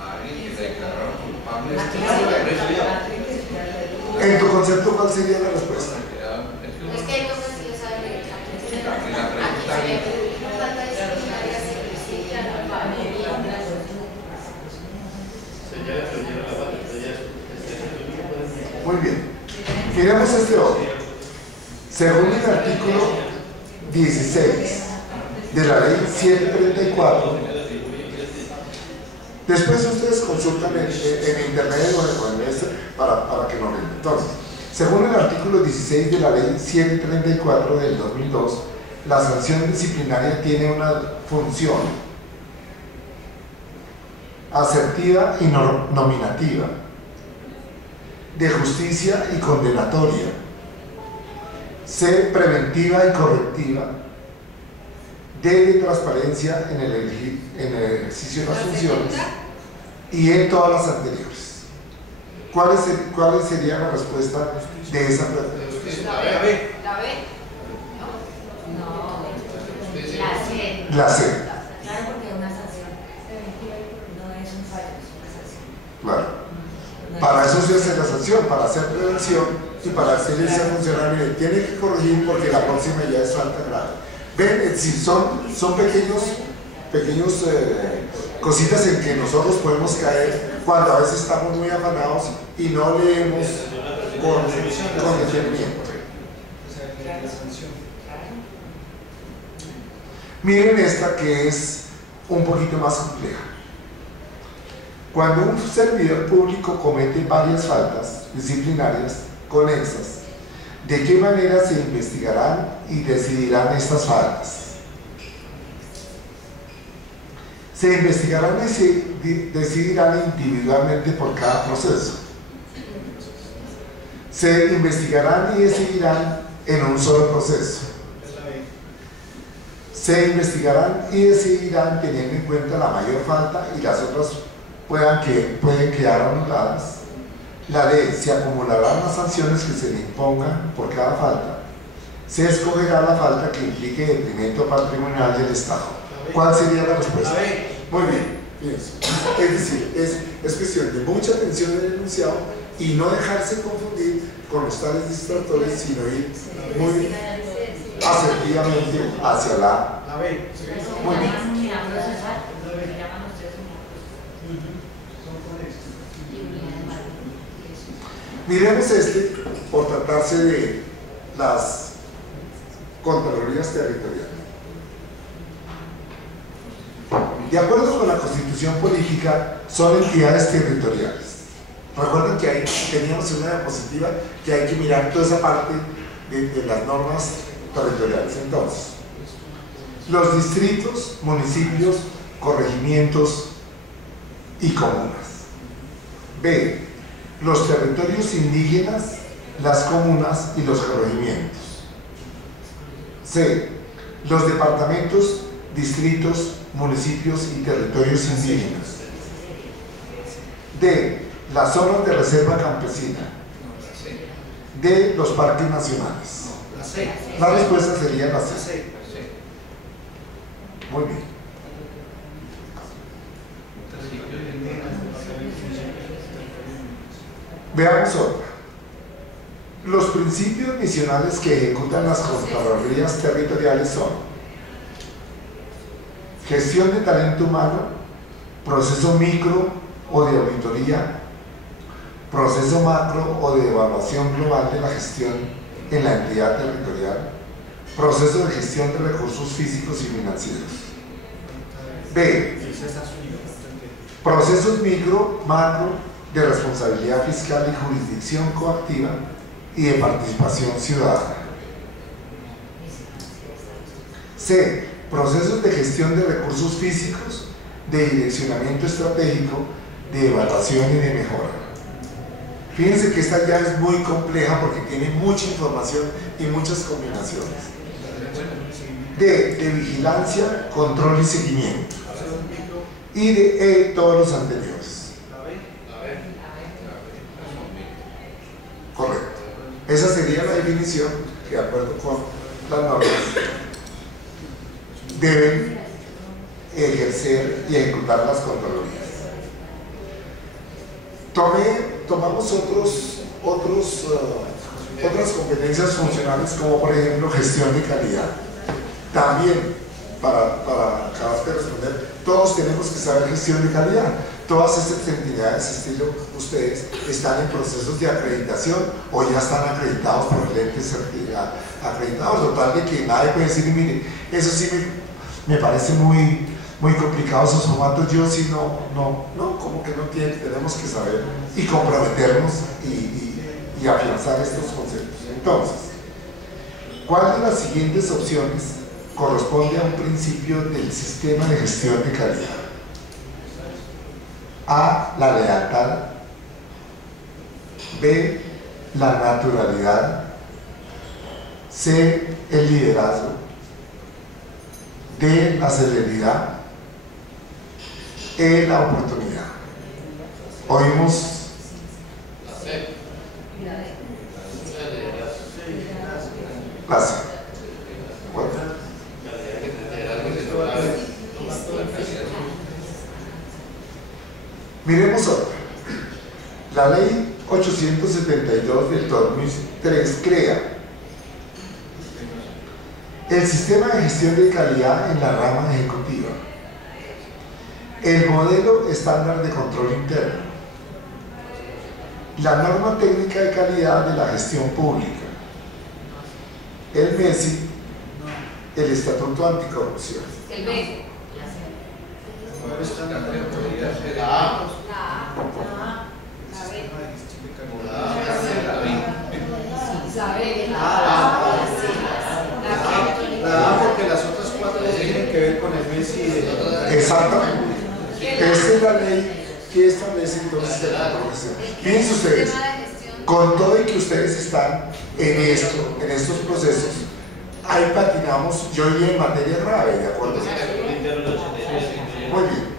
A alguien que se declararon culpable. En tu concepto, ¿cuál sería la respuesta? Es que hay cosas que yo saben de La pregunta es, Muy bien. Miremos este otro. Según el artículo 16 de la Ley 734, Después ustedes consultan en internet o en este para que no vean. Entonces, según el artículo 16 de la ley 734 del 2002, la sanción disciplinaria tiene una función asertiva y nominativa, de justicia y condenatoria, C, preventiva y correctiva, D, de transparencia en el ejercicio de las funciones, y E, todas las anteriores. ¿Cuál sería la respuesta de esa pregunta? La B. La B. No, la C. La C. Claro, porque es una sanción. No es un fallo, es una sanción. Claro. Para eso se hace la sanción, para hacer prevención y para hacer esa funcionalidad. Tiene que corregir porque la próxima ya es falta grave. Ven, si son pequeños cositas en que nosotros podemos caer cuando a veces estamos muy afanados y no leemos con detenimiento. Miren esta que es un poquito más compleja. Cuando un servidor público comete varias faltas disciplinarias conexas, ¿de qué manera se investigarán y decidirán estas faltas? Se investigarán y se decidirán individualmente por cada proceso. Se investigarán y decidirán en un solo proceso. Se investigarán y decidirán teniendo en cuenta la mayor falta y las otras pueden quedar anuladas. La D, se acumularán las sanciones que se le impongan por cada falta. Se escogerá la falta que implique detrimento patrimonial del Estado. ¿Cuál sería la respuesta? Muy bien, fíjense. Es decir, es cuestión de mucha atención en el enunciado y no dejarse confundir con los tales distractores, sino ir muy asertivamente hacia la B. Muy bien. Miremos este por tratarse de las Contralorías Territoriales. De acuerdo con la Constitución Política, son entidades territoriales. Recuerden que ahí teníamos una diapositiva que hay que mirar toda esa parte de las normas territoriales. Entonces, los distritos, municipios, corregimientos y comunas. B, los territorios indígenas, las comunas y los corregimientos. C, los departamentos, distritos, municipios y territorios indígenas. D, las zonas de reserva campesina. D, los parques nacionales. La respuesta sería la C. Muy bien. Veamos otra. Los principios misionales que ejecutan las Contralorías Territoriales son gestión de talento humano, proceso micro o de auditoría, proceso macro o de evaluación global de la gestión en la entidad territorial, proceso de gestión de recursos físicos y financieros. B, procesos micro, macro, de responsabilidad fiscal y jurisdicción coactiva y de participación ciudadana. C, procesos de gestión de recursos físicos, de direccionamiento estratégico, de evaluación y de mejora. Fíjense que esta ya es muy compleja porque tiene mucha información y muchas combinaciones. D, de vigilancia, control y seguimiento. Y de E, todos los anteriores. Correcto. Esa sería la definición que, de acuerdo con las normas, deben ejercer y ejecutar las Contralorías. Tomamos otras competencias funcionales, como por ejemplo gestión de calidad. También, para acabar de responder, todos tenemos que saber gestión de calidad. Todas estas entidades, estilo ustedes, están en procesos de acreditación o ya están acreditados por el ente acreditado, total de que nadie puede decir, mire, eso sí me parece muy muy complicados esos formatos, yo sí como que no tiene, tenemos que saber y comprometernos y afianzar estos conceptos. Entonces, ¿cuál de las siguientes opciones corresponde a un principio del sistema de gestión de calidad? A, la lealtad. B, la naturalidad. C, el liderazgo. D, la celeridad. E, la oportunidad. Oímos. La C. La C. Bueno. Miremos otra. La ley 872 del 2003 crea el sistema de gestión de calidad en la rama ejecutiva, el modelo estándar de control interno, la norma técnica de calidad de la gestión pública, el MESI, el estatuto anticorrupción. El B. La A, porque las otras cuatro tienen que ver con el MESI. Exactamente. Esta es la ley que establece entonces el control. Fíjense ustedes, con todo y que ustedes están en estos procesos, ahí patinamos, yo iría en materia grave, ¿de acuerdo? Muy bien.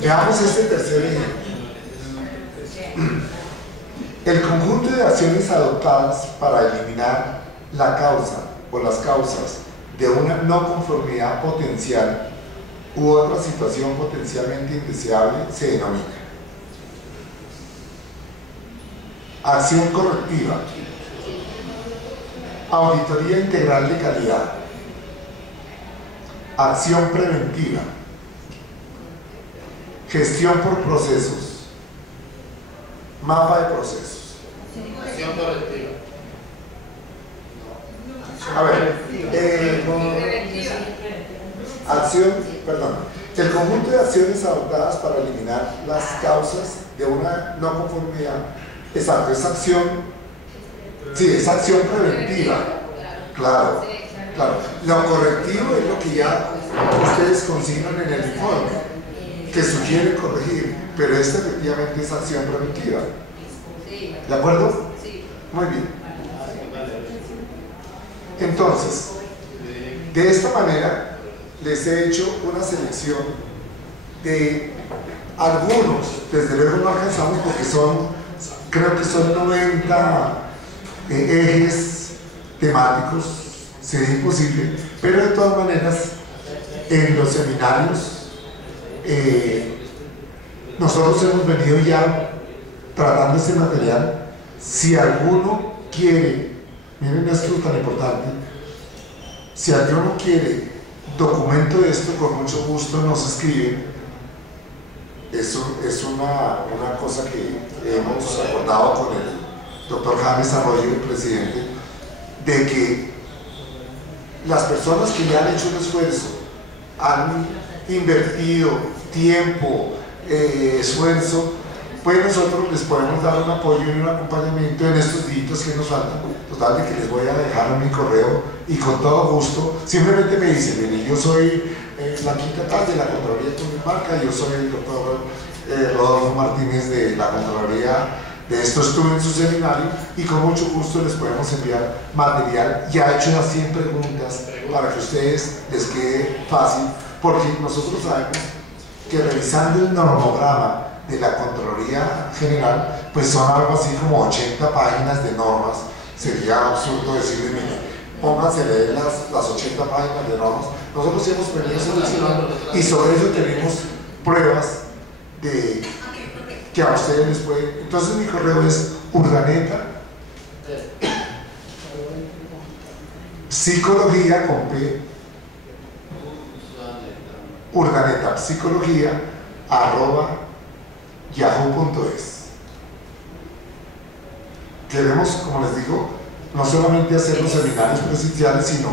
Veamos este tercer ejemplo. El conjunto de acciones adoptadas para eliminar la causa o las causas de una no conformidad potencial u otra situación potencialmente indeseable se denomina acción correctiva, auditoría integral de calidad, acción preventiva, gestión por procesos, mapa de procesos. Acción correctiva. A ver, el conjunto de acciones adoptadas para eliminar las causas de una no conformidad, exacto, es acción, sí, es acción preventiva, claro, claro. Lo correctivo es lo que ya ustedes consignan en el informe, que sugiere corregir, pero esta efectivamente es acción preventiva. ¿De acuerdo? Sí. Muy bien. Entonces, de esta manera les he hecho una selección de algunos, desde luego no alcanzamos porque creo que son 90 ejes temáticos, sería imposible, pero de todas maneras en los seminarios nosotros hemos venido ya tratando este material. Si alguno quiere, miren esto tan importante, si alguno quiere documento de esto, con mucho gusto nos escribe. Eso es una cosa que hemos acordado con el doctor James Arroyo, el presidente, de que las personas que ya han hecho un esfuerzo, han invertido tiempo, esfuerzo, pues nosotros les podemos dar un apoyo y un acompañamiento en estos días que nos faltan. Total, de que les voy a dejar mi correo y con todo gusto, simplemente me dicen, mire, yo soy la quinta tal de la Contraloría de Cundinamarca, yo soy el doctor Rodolfo Martínez de la Contraloría de esto, estuve en su seminario y con mucho gusto les podemos enviar material ya hecho unas 100 preguntas para que a ustedes les quede fácil, porque nosotros sabemos que revisando el normograma de la Contraloría General, pues son algo así como 80 páginas de normas. Sería absurdo decirle, mire, pónganse a leer las 80 páginas de normas. Nosotros hemos venido seleccionando y sobre eso tenemos pruebas de que a ustedes les puede. Entonces mi correo es urdaneta psicología con P, urdaneta psicología @yahoo.es. Queremos, como les digo, no solamente hacer los seminarios presenciales, sino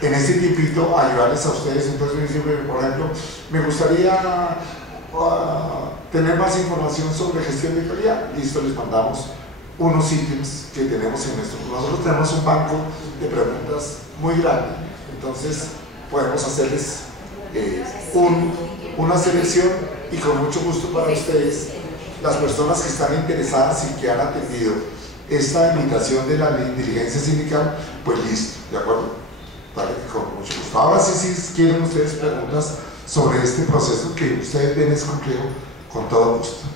en ese tipito ayudarles a ustedes. Entonces me dicen, por ejemplo, me gustaría tener más información sobre gestión de calidad. Listo, les mandamos unos ítems que tenemos en nuestro. Nosotros tenemos un banco de preguntas muy grande, entonces podemos hacerles una selección y con mucho gusto para ustedes, las personas que están interesadas y que han atendido esta invitación de la diligencia sindical, pues listo, ¿de acuerdo? Vale, con mucho gusto. Ahora sí, si quieren ustedes preguntas sobre este proceso que ustedes ven es complejo, con todo gusto.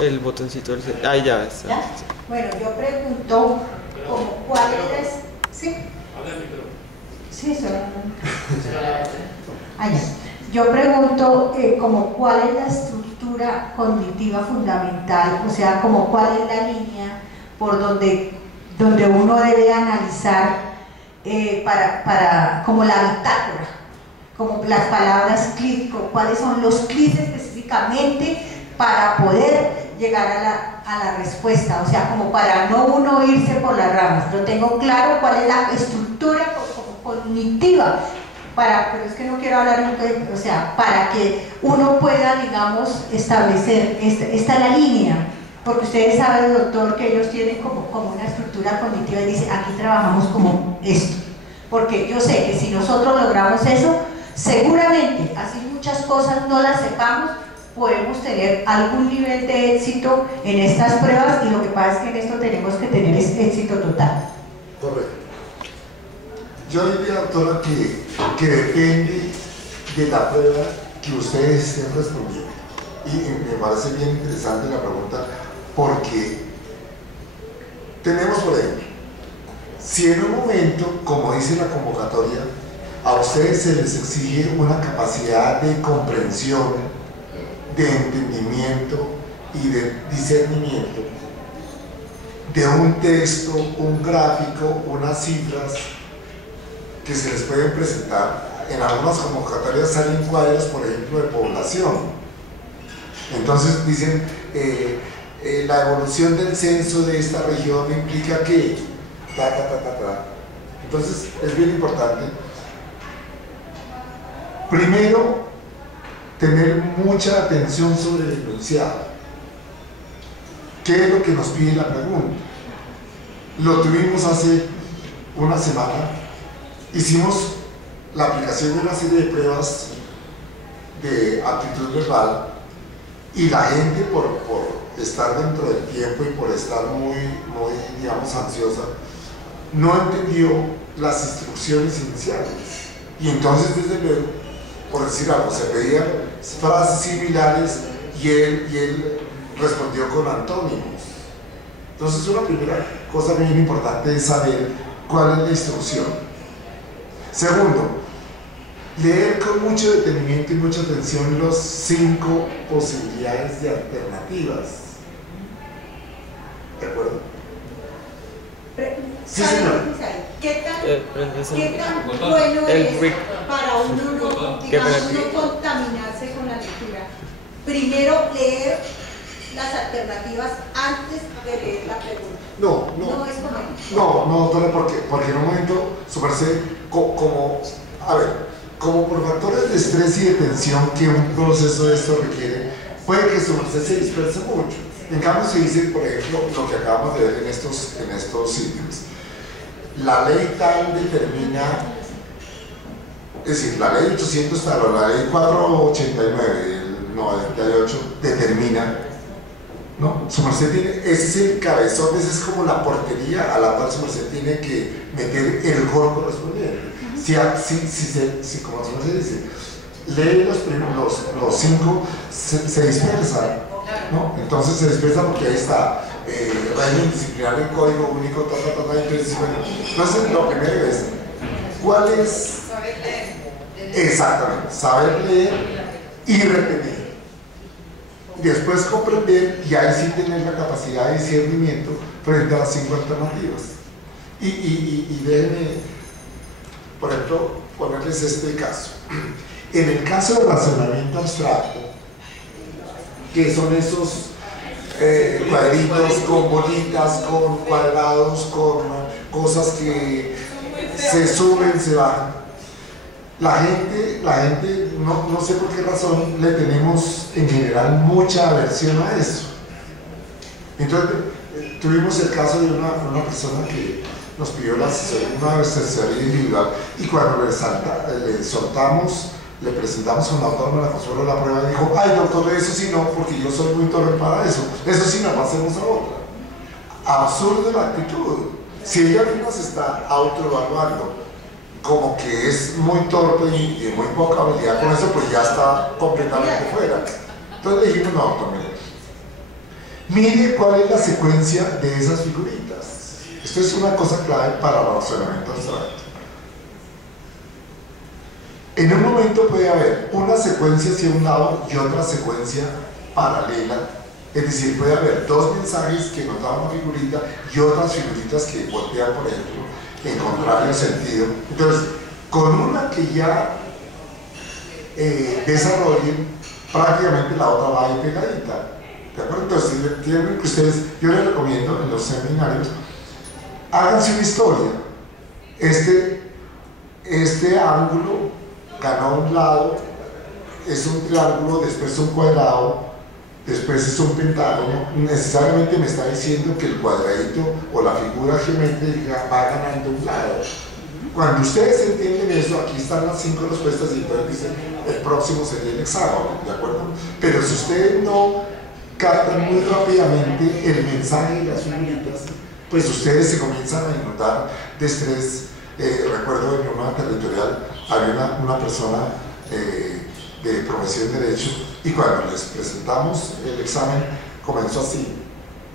El botoncito del centro. Ahí ya está. ¿Ya? Bueno, yo pregunto como cuál es, ¿sí? Sí, eso. Ah, ya. Yo pregunto como cuál es la estructura cognitiva fundamental, o sea, como cuál es la línea por donde uno debe analizar como la bitácora, como las palabras clic, cuáles son los clics específicamente para poder llegar a la respuesta, o sea, como para no uno irse por las ramas. Yo tengo claro cuál es la estructura cognitiva, pero es que no quiero hablar, o sea, para que uno pueda, digamos, establecer, esta es la línea, porque ustedes saben, doctor, que ellos tienen como una estructura cognitiva y dicen, aquí trabajamos como esto, porque yo sé que si nosotros logramos eso, seguramente, así muchas cosas no las sepamos, podemos tener algún nivel de éxito en estas pruebas, y lo que pasa es que en esto tenemos que tener éxito total. Correcto. Yo diría, doctora, que depende de la prueba que ustedes estén respondiendo. Y me parece bien interesante la pregunta, porque tenemos, por ejemplo, si en un momento, como dice la convocatoria, a ustedes se les exige una capacidad de comprensión, de entendimiento y de discernimiento de un texto, un gráfico, unas cifras que se les pueden presentar. En algunas convocatorias salen cuadros, por ejemplo, de población. Entonces dicen, la evolución del censo de esta región implica que Entonces es bien importante, primero, tener mucha atención sobre el enunciado. ¿Qué es lo que nos pide la pregunta? Lo tuvimos hace una semana, hicimos la aplicación de una serie de pruebas de aptitud verbal, y la gente por estar dentro del tiempo y por estar muy digamos, ansiosa, no entendió las instrucciones iniciales, y entonces desde luego, por decir algo, se pedían frases similares y él respondió con antónimos. Entonces una primera cosa bien importante es saber cuál es la instrucción. Segundo, leer con mucho detenimiento y mucha atención los 5 posibilidades de alternativas. ¿De acuerdo? Sí, señor. ¿Qué tan bueno es para uno no contaminarse con la lectura? Primero leer las alternativas antes de leer la pregunta. No es correcto. No, doctora, porque en un momento, su merced, como por factores de estrés y de tensión que un proceso de esto requiere, puede que su merced se disperse mucho. En cambio, se dice, por ejemplo, lo que acabamos de ver en estos sitios. La ley tal determina, es decir, la ley 800 tal o la ley 489 del 98 determina, ¿no? Su merced tiene, ese es el cabezón, esa es como la portería a la cual su merced tiene que meter el gol correspondiente. Si como su merced dice, lee los 5, se dispersa, ¿no? Entonces se dispersa porque ahí está régimen disciplinario, código único, entonces lo primero es, ¿cuál es? Saber leer. Exactamente, saber leer y repetir. después comprender y ahí sí tener la capacidad de discernimiento frente a las 5 alternativas. Y déjenme, por ejemplo, ponerles este caso. En el caso del razonamiento abstracto, que son esos cuadritos con bolitas, con cuadrados, con cosas que se suben, se bajan, la gente no sé por qué razón le tenemos en general mucha aversión a eso. Entonces tuvimos el caso de una persona que nos pidió una asesoría individual, y cuando le soltamos, le presentamos con la autónoma, la consuelo la prueba, y dijo: ay doctor, eso sí no, porque yo soy muy torpe para eso sí no, pasemos a otra. Absurda la actitud. Si ella misma se está autoevaluando como que es muy torpe y de muy poca habilidad con eso, pues ya está completamente fuera. Entonces le dijimos: no doctor, mire cuál es la secuencia de esas figuritas. Esto es una cosa clave para el razonamiento abstracto. En un momento puede haber una secuencia hacia un lado y otra secuencia paralela, es decir, puede haber dos mensajes que nos dan una figurita y otras figuritas que voltean, por ejemplo, en contrario sentido. Entonces, con una que ya desarrollen, prácticamente la otra va ahí pegadita. ¿De acuerdo? Entonces, tienen que ustedes, yo les recomiendo en los seminarios, háganse una historia. Este ángulo ganó a un lado, es un triángulo, después un cuadrado, después es un pentágono. Necesariamente me está diciendo que el cuadradito o la figura geométrica va ganando un lado. Cuando ustedes entienden eso, aquí están las 5 respuestas y entonces dicen: el próximo sería el hexágono, ¿de acuerdo? Pero si ustedes no captan muy rápidamente el mensaje de las figuritas, pues ustedes se comienzan a inundar de estrés. Recuerdo en una territorial había una persona de profesión de derecho, y cuando les presentamos el examen comenzó así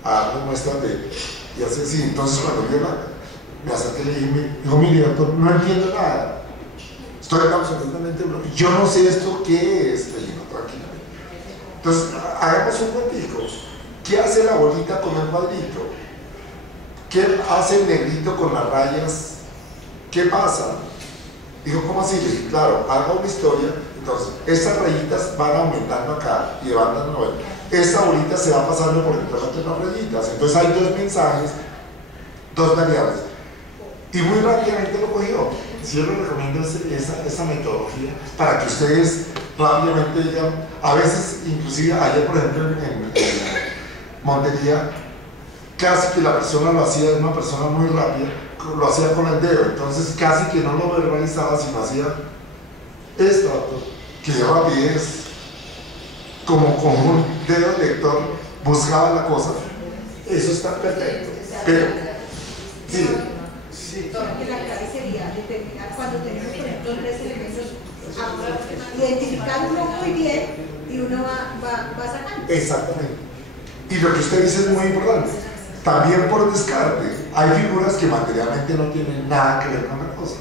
a darnos muestras de, y así así. Entonces cuando vio me acerqué y le dije: mire doctor, no entiendo nada, estoy absolutamente bloqueado, yo no sé esto qué es. Le digo: tranquilamente. Entonces hagamos un cuentico. ¿Qué hace la bolita con el cuadrito? ¿Qué hace el negrito con las rayas? ¿Qué pasa? Digo: ¿cómo así? Le dije: claro, haga una historia. Entonces, estas rayitas van aumentando acá y van dando vuelta. Esta bolita se va pasando por detrás de las rayitas. Entonces hay dos mensajes, dos variables. Y muy rápidamente lo cogió. Yo les recomiendo esa metodología para que ustedes rápidamente digan. A veces, inclusive ayer por ejemplo en Montería, casi que la persona lo hacía, una persona muy rápida, lo hacía con el dedo, entonces casi que no lo verbalizaba, sino hacía esto, que de rapidez, como con un dedo lector, buscaba la cosa. Eso está perfecto. Pero, sí. La clave sería determinar cuando tenemos, por ejemplo, 3 elementos, identificar uno muy bien y uno va sacando. Exactamente. Y lo que usted dice es muy importante. También por descarte, hay figuras que materialmente no tienen nada que ver con la cosa.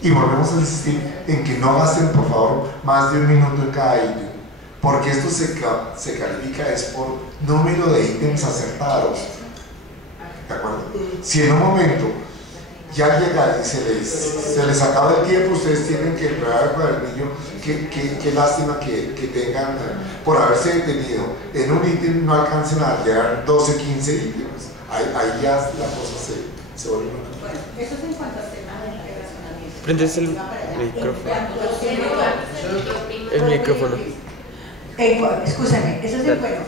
Y volvemos a insistir en que no gasten, por favor, más de 1 minuto en cada ítem, porque esto se califica es por número de ítems acertados. ¿De acuerdo? Si en un momento ya llega y se les acaba el tiempo, ustedes tienen que entregar el cuadernillo, qué lástima que tengan, por haberse detenido en un ítem, no alcancen a llegar 12, 15 ítems. Ahí ya la cosa se vuelve una. Bueno, eso es en cuanto al tema del razonamiento. Prendes el micrófono. Escúchame, eso es bueno.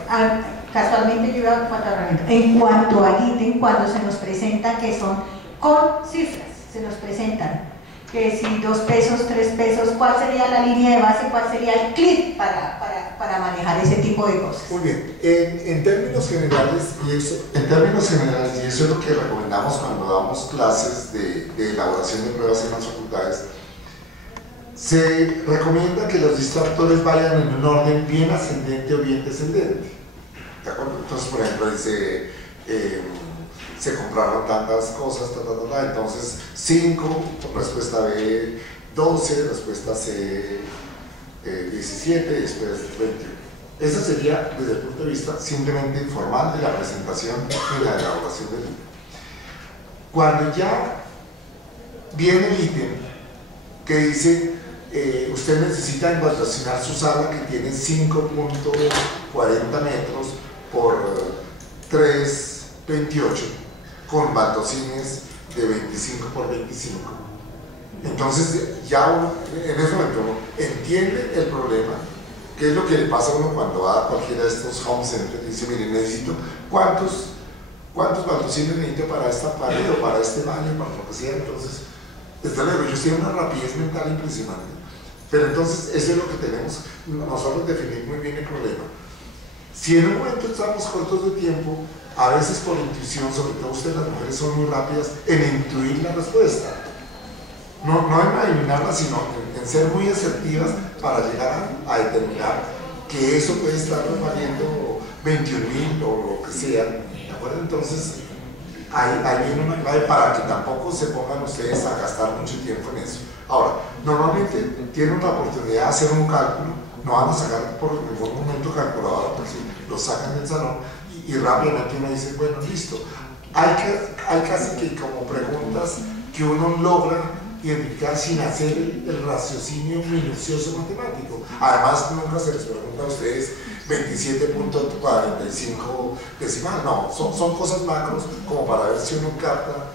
Casualmente yo iba a cuanto al razonamiento. En cuanto al ítem, cuando se nos presenta que son con cifras, se nos presentan que si 2 pesos, 3 pesos, ¿cuál sería la línea de base? ¿Cuál sería el clip para manejar ese tipo de cosas? Muy bien, en términos generales, y eso es lo que recomendamos cuando damos clases de elaboración de pruebas en las facultades, se recomienda que los distractores vayan en un orden bien ascendente o bien descendente. ¿De acuerdo? Entonces, por ejemplo, dice, se compraron tantas cosas, entonces 5, respuesta B 12, respuesta C 17 y después 21. Esa sería, desde el punto de vista simplemente formal de la presentación y la elaboración del ítem. Cuando ya viene el ítem que dice usted necesita embadurnar su sala que tiene 5.40 metros por 3.28 con baldocines de 25 por 25. Entonces ya uno, en ese momento uno entiende el problema, que es lo que le pasa a uno cuando va a cualquiera de estos home centers y dice, mire, necesito cuántos baldocines necesito para esta pared o para este baño, para lo que sea. Entonces, desde luego, yo estoy en una rapidez mental impresionante. Pero entonces, eso es lo que tenemos nosotros definir muy bien el problema. Si en un momento estamos cortos de tiempo, a veces por intuición, sobre todo ustedes las mujeres son muy rápidas en intuir la respuesta. No en adivinarla, sino en ser muy asertivas para llegar a determinar que eso puede estar valiendo 21.000 o lo que sea. ¿De acuerdo? Entonces, ahí viene una clave para que tampoco se pongan ustedes a gastar mucho tiempo en eso. Ahora, normalmente tienen la oportunidad de hacer un cálculo, no van a sacar por ningún momento calculadora, porque lo sacan del salón y rápidamente uno dice, bueno, listo. Hay casi que como preguntas que uno logra identificar sin hacer el raciocinio minucioso matemático. Además, nunca se les pregunta a ustedes 27.45 decimal, no, son cosas macros como para ver si uno capta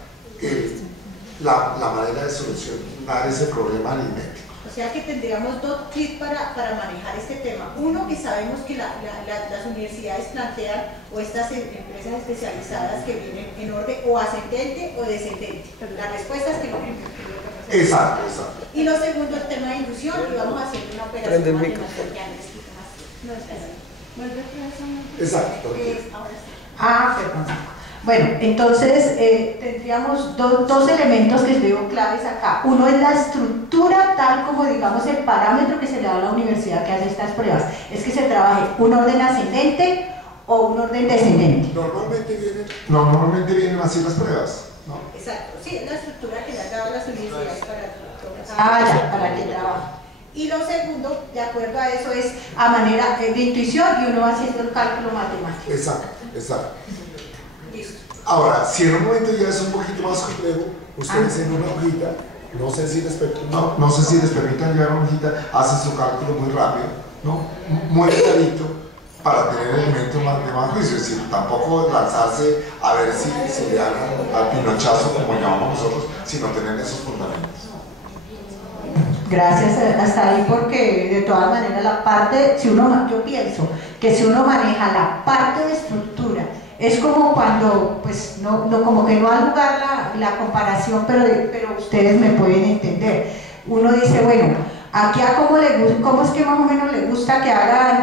la manera de solucionar ese problema aritmético. O sea que tendríamos dos tips para manejar este tema. Uno, que sabemos que las universidades plantean, o estas empresas especializadas que vienen en orden o ascendente o descendente. La respuesta es que lo primero que hacemos. Exacto. Y lo segundo, el tema de inducción, y vamos a hacer una operación matemática. Exacto. Perdón. Bueno, entonces tendríamos dos elementos que veo claves acá. Uno es la estructura, tal como digamos el parámetro que se le da a la universidad que hace estas pruebas. Es que se trabaje un orden ascendente o un orden descendente. Normalmente vienen así las pruebas, ¿no? Exacto, sí, es la estructura que le han dado a las universidades para que trabajen. Y lo segundo, de acuerdo a eso, es a manera de intuición y uno va haciendo el cálculo matemático. Exacto. Listo. Ahora, si en un momento ya es un poquito más complejo, ustedes en una hojita, no sé si les permitan llevar una hojita, hacen su cálculo muy rápido, ¿no? Muy clarito, para tener elementos más juicio, es decir, tampoco lanzarse a ver si le dan al pinochazo como llamamos nosotros, sino tener esos fundamentos. Gracias hasta ahí, porque de todas maneras la parte, yo pienso que si uno maneja la parte de estructura, es como cuando, pues, como que no ha lugar la comparación, pero ustedes me pueden entender. Uno dice, bueno, aquí a cómo es que más o menos le gusta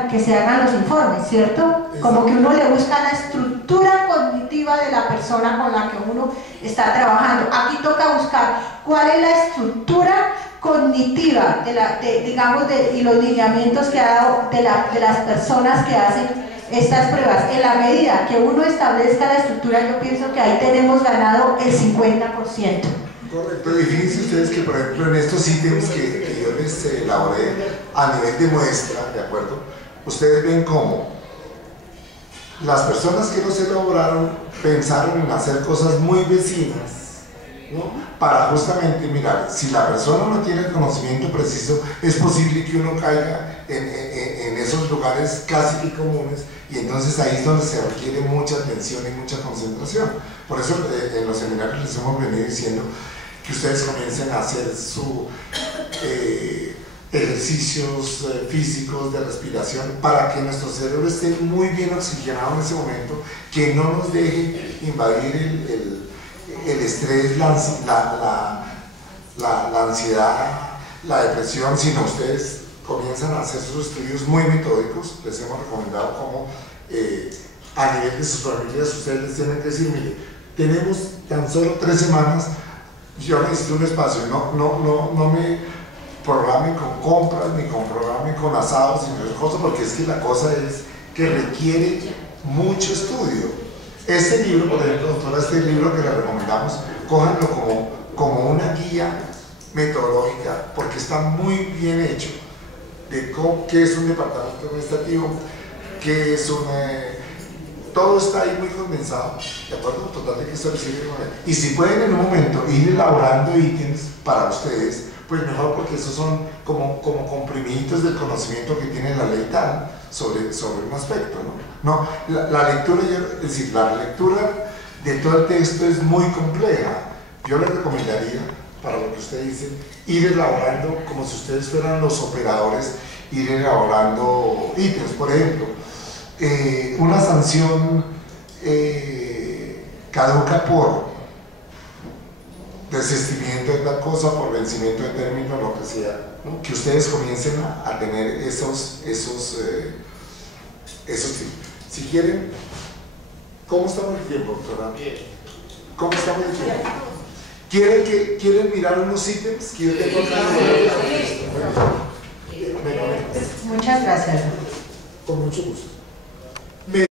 que se hagan los informes, ¿cierto? Como que uno le busca la estructura cognitiva de la persona con la que uno está trabajando. Aquí toca buscar cuál es la estructura cognitiva y los lineamientos que ha dado de las personas que hacen estas pruebas. En la medida que uno establezca la estructura, yo pienso que ahí tenemos ganado el 50%. Correcto, y fíjense ustedes que, por ejemplo, en estos ítems que yo les elaboré a nivel de muestra, ¿de acuerdo? Ustedes ven cómo las personas que los elaboraron pensaron en hacer cosas muy vecinas, ¿no? Para justamente mirar, si la persona no tiene el conocimiento preciso, es posible que uno caiga en esos lugares casi que comunes, y entonces ahí es donde se requiere mucha atención y mucha concentración. Por eso en los seminarios les hemos venido diciendo que ustedes comiencen a hacer sus ejercicios físicos de respiración para que nuestro cerebro esté muy bien oxigenado en ese momento, que no nos deje invadir el estrés, la ansiedad, la depresión, sino ustedes comienzan a hacer sus estudios muy metódicos. Les hemos recomendado cómo a nivel de sus familias ustedes les tienen que decir, mire, tenemos tan solo 3 semanas, yo necesito un espacio, no me programen con compras ni con programen con asados y esas cosas, porque es que la cosa es que requiere mucho estudio. Este libro, por ejemplo, doctora, este libro que le recomendamos, cójanlo como una guía metodológica, porque está muy bien hecho de qué es un departamento administrativo, que es un... todo está ahí muy condensado, ¿de acuerdo? Total de que esto recibe. Y si pueden en un momento ir elaborando ítems para ustedes, pues mejor, porque esos son como comprimiditos del conocimiento que tiene la ley tal sobre un aspecto, ¿no? La lectura, es decir, la lectura de todo el texto es muy compleja. Yo les recomendaría, para lo que usted dice, ir elaborando como si ustedes fueran los operadores, ir elaborando ítems. Por ejemplo, una sanción caduca por desistimiento de tal cosa, por vencimiento de término, lo que sea, ¿no? Que ustedes comiencen a tener esos tipos. Si quieren, ¿cómo estamos de tiempo, doctora? ¿Cómo estamos de tiempo? ¿Quieren mirar unos ítems? Muchas gracias. Con mucho gusto.